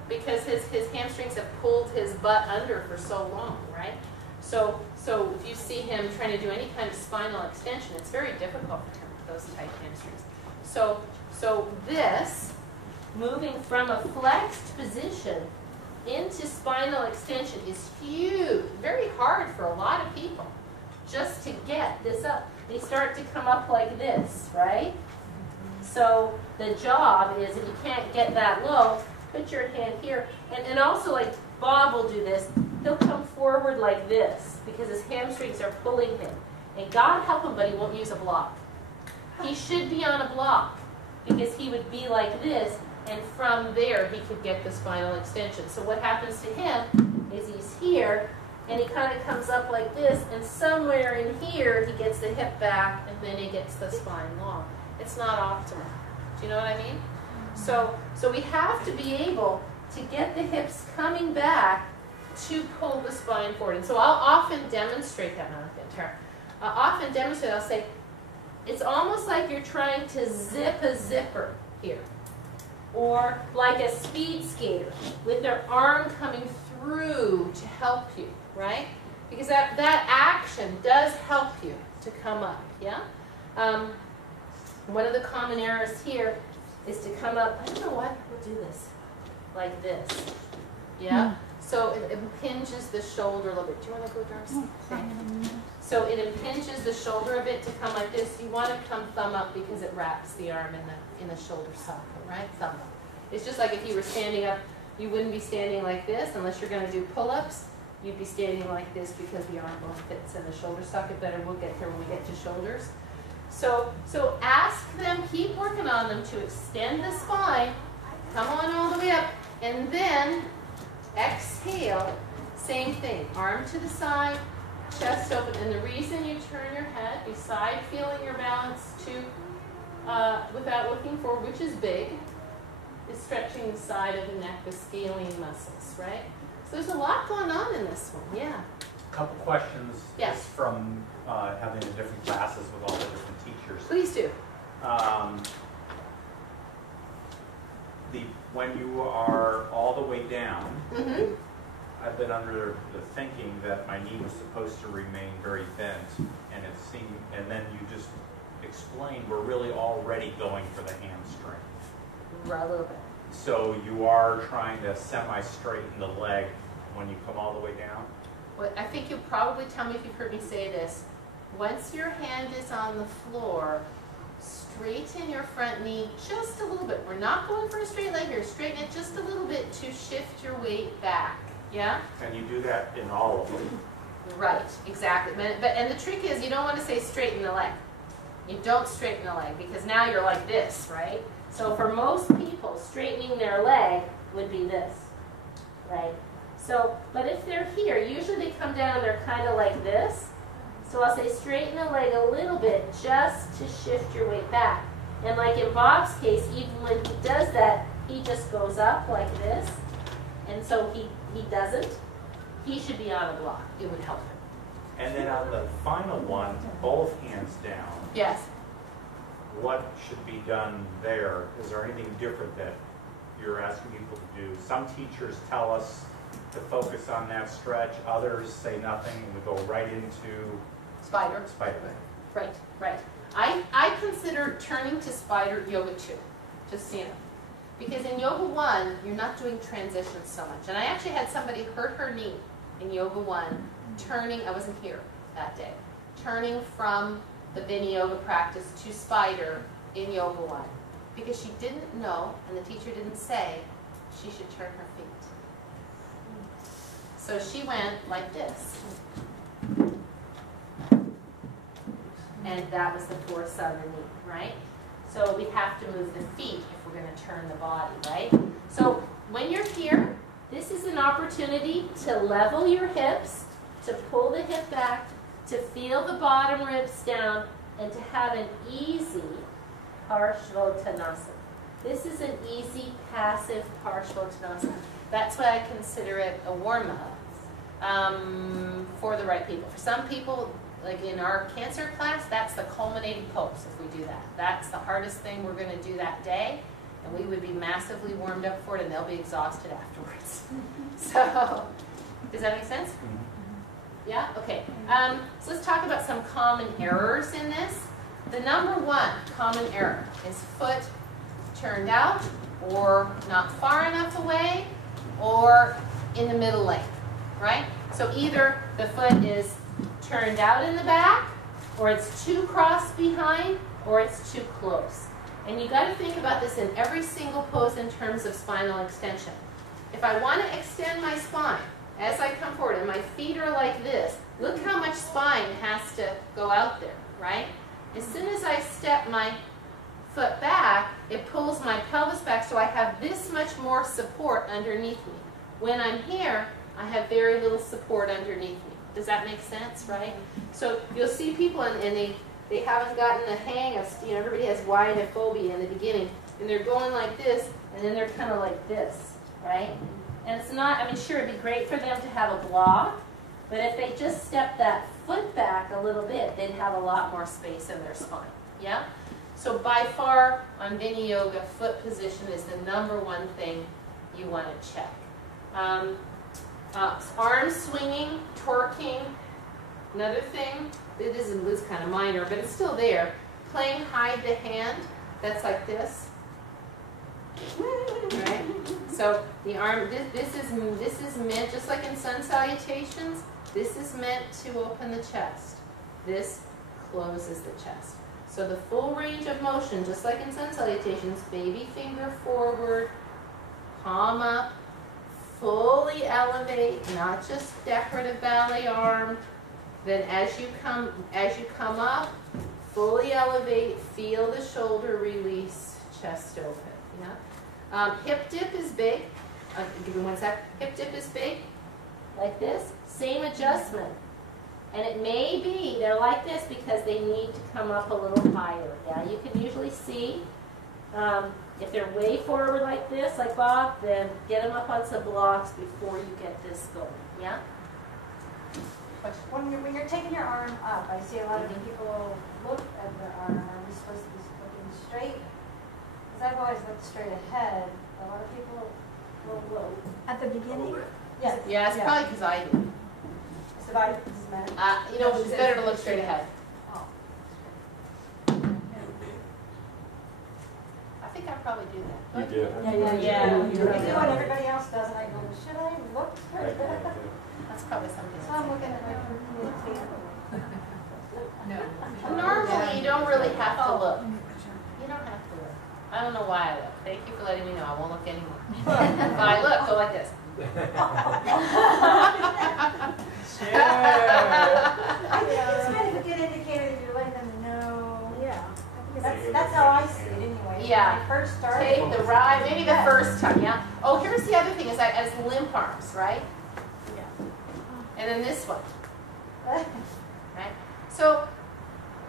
because his hamstrings have pulled his butt under for so long, right? So if you see him trying to do any kind of spinal extension, it's very difficult for him with those tight hamstrings. So this, moving from a flexed position into spinal extension is huge, very hard for a lot of people just to get this up. They start to come up like this, right? So the job is, if you can't get that low, put your hand here. And also, like Bob will do this, he'll come forward like this because his hamstrings are pulling him. And God help him, but he won't use a block. He should be on a block because he would be like this and from there he could get the spinal extension. So what happens to him is he's here, and he kind of comes up like this, and somewhere in here he gets the hip back, and then he gets the spine long. It's not optimal. Do you know what I mean? So we have to be able to get the hips coming back to pull the spine forward. And so I'll often demonstrate that. I'll often demonstrate, I'll say, it's almost like you're trying to zip a zipper here. Or like a speed skater with their arm coming through to help you, right? Because that action does help you to come up, yeah? One of the common errors here is to come up, I don't know why people do this, like this, yeah? So it impinges the shoulder a little bit. Do you want to go, Darcy? So it impinges the shoulder a bit to come like this. You want to come thumb up because it wraps the arm in the shoulder socket, right? Thumb up. It's just like if you were standing up, you wouldn't be standing like this unless you're going to do pull-ups. You'd be standing like this because the arm bone fits in the shoulder socket better. We'll get here when we get to shoulders. So ask them, keep working on them to extend the spine, come on all the way up, and then exhale, same thing, arm to the side, chest open. And the reason you turn your head, beside feeling your balance to, without looking forward, which is big, is stretching the side of the neck, the scalene muscles, right? So there's a lot going on in this one, yeah. Couple questions Yes. just from having the different classes with all the different teachers. Please do. When you are all the way down, Mm-hmm. I've been under the thinking that my knee was supposed to remain very bent, and then you just explained we're really already going for the hamstring. Right, a little bit. So you are trying to semi-straighten the leg when you come all the way down? Well, I think you'll probably tell me if you've heard me say this. Once your hand is on the floor, straighten your front knee just a little bit. We're not going for a straight leg here. Straighten it just a little bit to shift your weight back. Yeah? And you do that in all of them? Right, exactly. And the trick is you don't want to say straighten the leg. You don't straighten the leg because now you're like this, right? So for most people, straightening their leg would be this, right? So, but if they're here, usually they come down and they're kind of like this. So I'll say straighten the leg a little bit just to shift your weight back. And like in Bob's case, even when he does that, he just goes up like this. And so he doesn't. He should be on a block. It would help him. And then on the final one, both hands down. Yes. What should be done there? Is there anything different that you're asking people to do? Some teachers tell us to focus on that stretch. Others say nothing and we go right into Spider. spider. Right, right. I consider turning to spider yoga 2, just so you know. Because in yoga 1, you're not doing transitions so much. And I actually had somebody hurt her knee in yoga 1, turning, I wasn't here that day, turning from the Vini yoga practice to spider in yoga 1. Because she didn't know, and the teacher didn't say, she should turn her feet. So she went like this. And that was the force on the knee, right? So we have to move the feet if we're going to turn the body, right? So when you're here, this is an opportunity to level your hips, to pull the hip back, to feel the bottom ribs down, and to have an easy Parshvottanasana. This is an easy, passive Parshvottanasana. That's why I consider it a warm-up for the right people. For some people, like in our cancer class, that's the culminating pose if we do that. That's the hardest thing we're going to do that day, and we would be massively warmed up for it, and they'll be exhausted afterwards. So, does that make sense? Yeah? Okay. So let's talk about some common errors in this. The number one common error is foot turned out, or not far enough away, or in the middle lane, right? So either the foot is turned out in the back, or it's too crossed behind, or it's too close. And you got to think about this in every single pose in terms of spinal extension. If I want to extend my spine as I come forward and my feet are like this, look how much spine has to go out there, right? As soon as I step my foot back, it pulls my pelvis back, so I have this much more support underneath me. When I'm here, I have very little support underneath me. Does that make sense, right? So you'll see people and they haven't gotten the hang of, you know, everybody has wide-phobia in the beginning, and they're going like this, and then they're kind of like this, right? And it's not, I mean, sure, it'd be great for them to have a block, but if they just step that foot back a little bit, they'd have a lot more space in their spine, yeah? So by far, on Vinny Yoga, foot position is the #1 thing you want to check. Arm swinging, torquing, another thing, this is kind of minor, but it's still there. Playing hide the hand, that's like this. Right? So the arm, this is meant, just like in sun salutations, this is meant to open the chest. This closes the chest. So the full range of motion, just like in sun salutations, baby finger forward, palm up, fully elevate, not just decorative ballet arm. Then as you come up, fully elevate, feel the shoulder release, chest open. Yeah. Hip dip is big. Give me one sec. Hip dip is big, like this. Same adjustment. And it may be they're like this because they need to come up a little higher. Yeah, you can usually see if they're way forward like this, like Bob, then get them up on some blocks before you get this going. Yeah. When you're taking your arm up, I see a lot of people look at their arm. Are we supposed to be looking straight? Because I've always looked straight ahead. A lot of people will look. At the beginning? Yes. Yeah, it's probably because I do. So I, this is meant. You know, it's better to look straight ahead. Oh. I think I probably do that. You do. Yeah. I do what everybody else does, and I go, should I look straight ahead? That's probably something. So I'm looking at my computer. Normally, you don't really have to look. You don't have to look. I don't know why I look. Thank you for letting me know. I won't look anymore. But I look, go like this. I think it's kind of a good indicator that you're letting them know. Yeah. That's how I see it anyway. Yeah. When I first started. Take the ride, maybe the first time, yeah? Oh, here's the other thing, is that as limp arms, right? Yeah. And then this one, right? So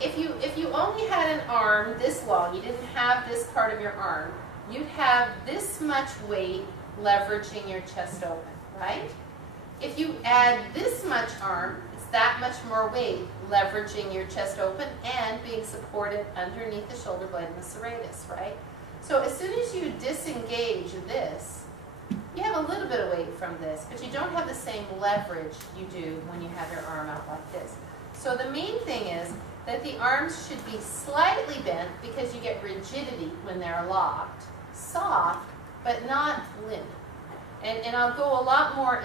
if you only had an arm this long, you didn't have this part of your arm, you'd have this much weight leveraging your chest open, right? If you add this much arm, it's that much more weight leveraging your chest open and being supported underneath the shoulder blade and the serratus, right? So as soon as you disengage this, you have a little bit of weight from this, but you don't have the same leverage you do when you have your arm out like this. So the main thing is that the arms should be slightly bent because you get rigidity when they're locked, soft, but not limp. And I'll go a lot more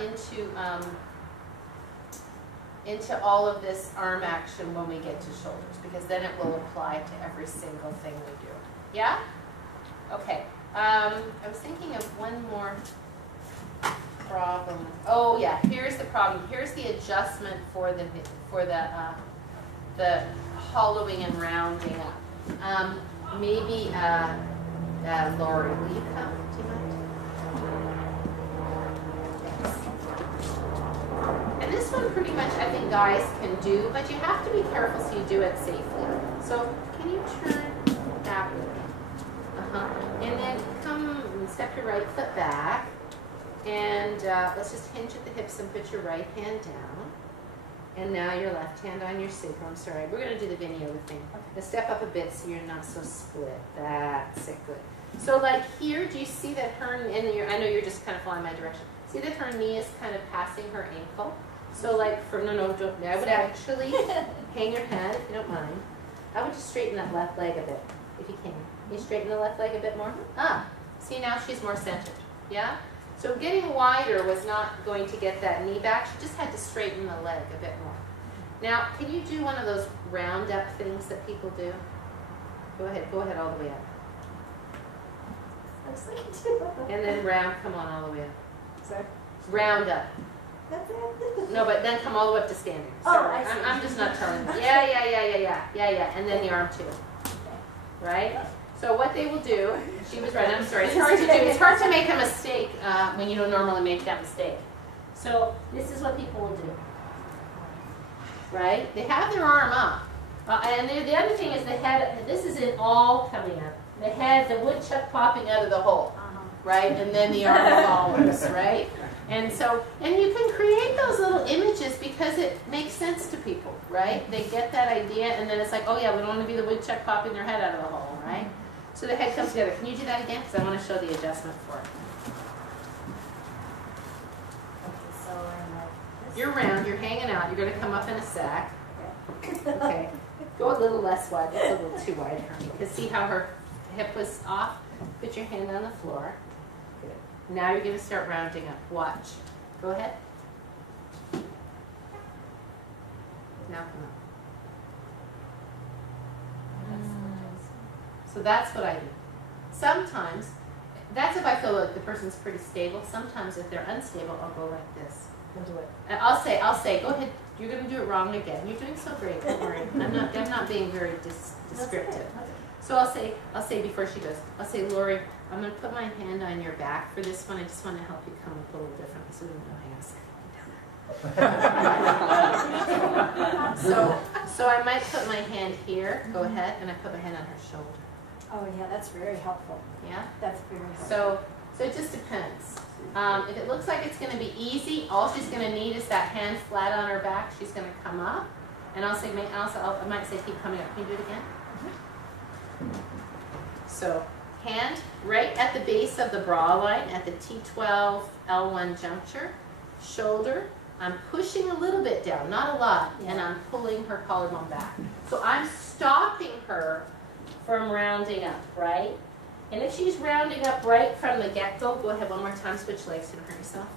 into all of this arm action when we get to shoulders, because then it will apply to every single thing we do. Yeah? Okay. I was thinking of one more problem. Oh yeah, here's the problem. Here's the adjustment for the hollowing and rounding up. Maybe Lori, will you come? Do you mind? And this one pretty much I think guys can do, but you have to be careful so you do it safely. So can you turn backward? And then come and step your right foot back. And let's just hinge at the hips and put your right hand down. And now your left hand on your sacrum. Sorry, we're going to do the Vinny Yoga thing. Now step up a bit so you're not so split. That's it, good. So like here, do you see that her, and I know you're just kind of following my direction. See that her knee is kind of passing her ankle? So like for, don't, I would actually hang your head if you don't mind. I would just straighten that left leg a bit, if you can. Can you straighten the left leg a bit more? See now she's more centered, yeah? So getting wider was not going to get that knee back. She just had to straighten the leg a bit more. Now, can you do one of those round up things that people do? Go ahead all the way up. And then round, come on all the way up. Sorry? Round up. That's it? No, but then come all the way up to standing. Oh, Sorry, I see. I'm just not telling you. Yeah. And then the arm too. Right? So what they will do, she was right, I'm sorry, it's hard to do, it's hard to make a mistake when you don't normally make that mistake. So this is what people will do, right? They have their arm up. And the other thing is the head, this is in all coming up. The head, the woodchuck popping out of the hole, right? And then the arm follows, right? And so, and you can create those little images because it makes sense to people, right? They get that idea and then it's like, oh yeah, we don't want to be the woodchuck popping their head out of the hole, right? So the head comes together. Can you do that again? Because I want to show the adjustment for it. Okay, so I'm like this. You're round, you're hanging out, you're going to come up in a sack. Okay. Go a little less wide, that's a little too wide for me. Because see how her hip was off? Put your hand on the floor. Good. Now you're going to start rounding up. Watch. Go ahead. Now come up. So that's what I do. Sometimes, that's if I feel like the person's pretty stable. Sometimes if they're unstable, I'll go like this. And I'll say, go ahead, you're going to do it wrong again. You're doing so great, don't worry. I'm not being very descriptive. So I'll say before she goes, I'll say, Lori, I'm going to put my hand on your back for this one. I just want to help you come up a little differently so you don't ask. So I might put my hand here, go ahead, and I put my hand on her shoulder. Oh yeah, that's very helpful. Yeah? That's very helpful. So it just depends. If it looks like it's going to be easy, all she's going to need is that hand flat on her back. She's going to come up, and I might say keep coming up. Can you do it again? So hand right at the base of the bra line at the T12 L1 juncture. Shoulder, I'm pushing a little bit down, not a lot, and I'm pulling her collarbone back. So I'm stopping her from rounding up, right? And if she's rounding up right from the get-go, go ahead one more time, switch legs, don't hurt yourself.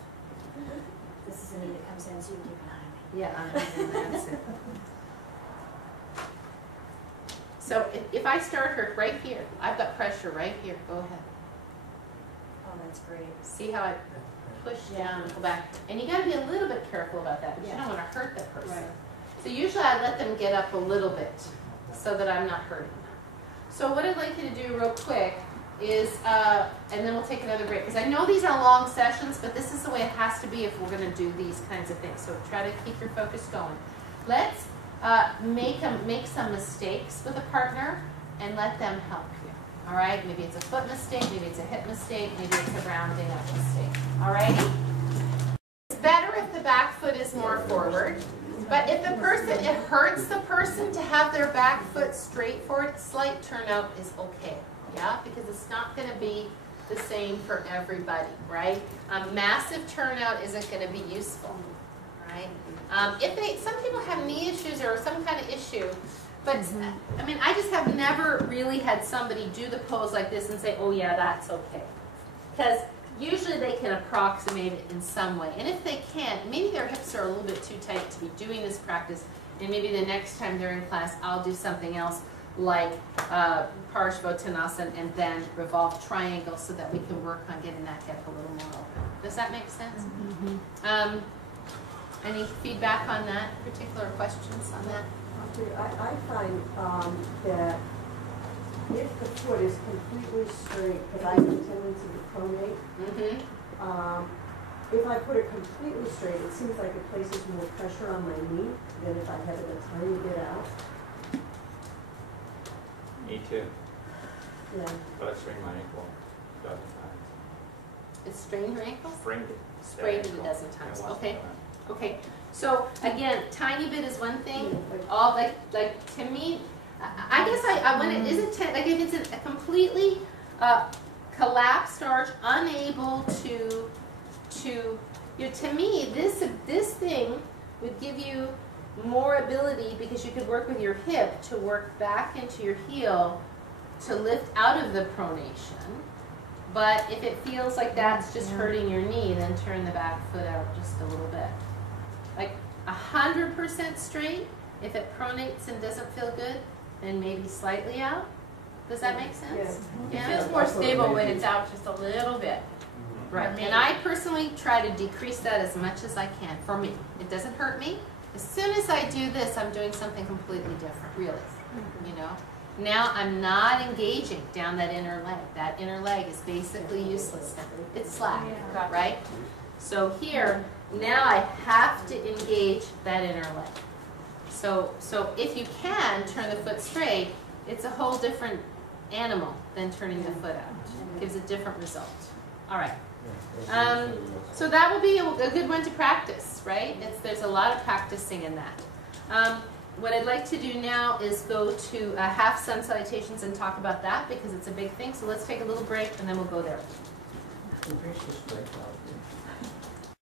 This is the knee that comes in, so you can keep an eye on me. Yeah, that's it. So if I start her right here, I've got pressure right here, go ahead. Oh, that's great. See how I push down and go back? And you gotta be a little bit careful about that, because you don't want to hurt the person. Right. So usually I let them get up a little bit so that I'm not hurting them. So what I'd like you to do real quick is, and then we'll take another break, because I know these are long sessions, but this is the way it has to be if we're going to do these kinds of things. So try to keep your focus going. Let's make some mistakes with a partner and let them help you. All right? Maybe it's a foot mistake, maybe it's a hip mistake, maybe it's a rounding up mistake. All righty? It's better if the back foot is more forward. But if the person, it hurts the person to have their back foot straight forward, slight turnout is okay, yeah? Because it's not going to be the same for everybody, right? Massive turnout isn't going to be useful, right? Some people have knee issues or some kind of issue, but I mean, I just have never really had somebody do the pose like this and say, oh yeah, that's okay. Because usually they can approximate it in some way. And if they can't, maybe their hips are a little bit too tight to be doing this practice. And maybe the next time they're in class, I'll do something else like Parshvottanasana and then revolve triangle so that we can work on getting that hip a little more open. Does that make sense? Mm-hmm. Any feedback on that? Particular questions on that? I find that if the foot is completely straight, because I have a tendency to pronate, if I put it completely straight, it seems like it places more pressure on my knee than if I have it a tiny bit out. Me too. Yeah. But I sprained my ankle a dozen times. It's strained your ankle? Sprained it. Sprained it a dozen times. Okay. Okay. So again, tiny bit is one thing. All like to me, I guess I when it isn't like if it's a completely collapsed arch, unable to to me this thing would give you more ability because you could work with your hip to work back into your heel to lift out of the pronation. But if it feels like that's just hurting your knee, then turn the back foot out just a little bit. Like 100% straight, if it pronates and doesn't feel good, then maybe slightly out. Does that make sense? It feels more stable when it's out just a little bit. Right. And I personally try to decrease that as much as I can for me. It doesn't hurt me. As soon as I do this, I'm doing something completely different, really. You know? Now I'm not engaging down that inner leg. That inner leg is basically useless now. It's slack, right? So here, now I have to engage that inner leg. So if you can turn the foot straight, it's a whole different animal than turning the foot out. It gives a different result. All right. So that will be a good one to practice, right? There's a lot of practicing in that. What I'd like to do now is go to half sun salutations and talk about that because it's a big thing. So let's take a little break and then we'll go there. The bridge is right out there.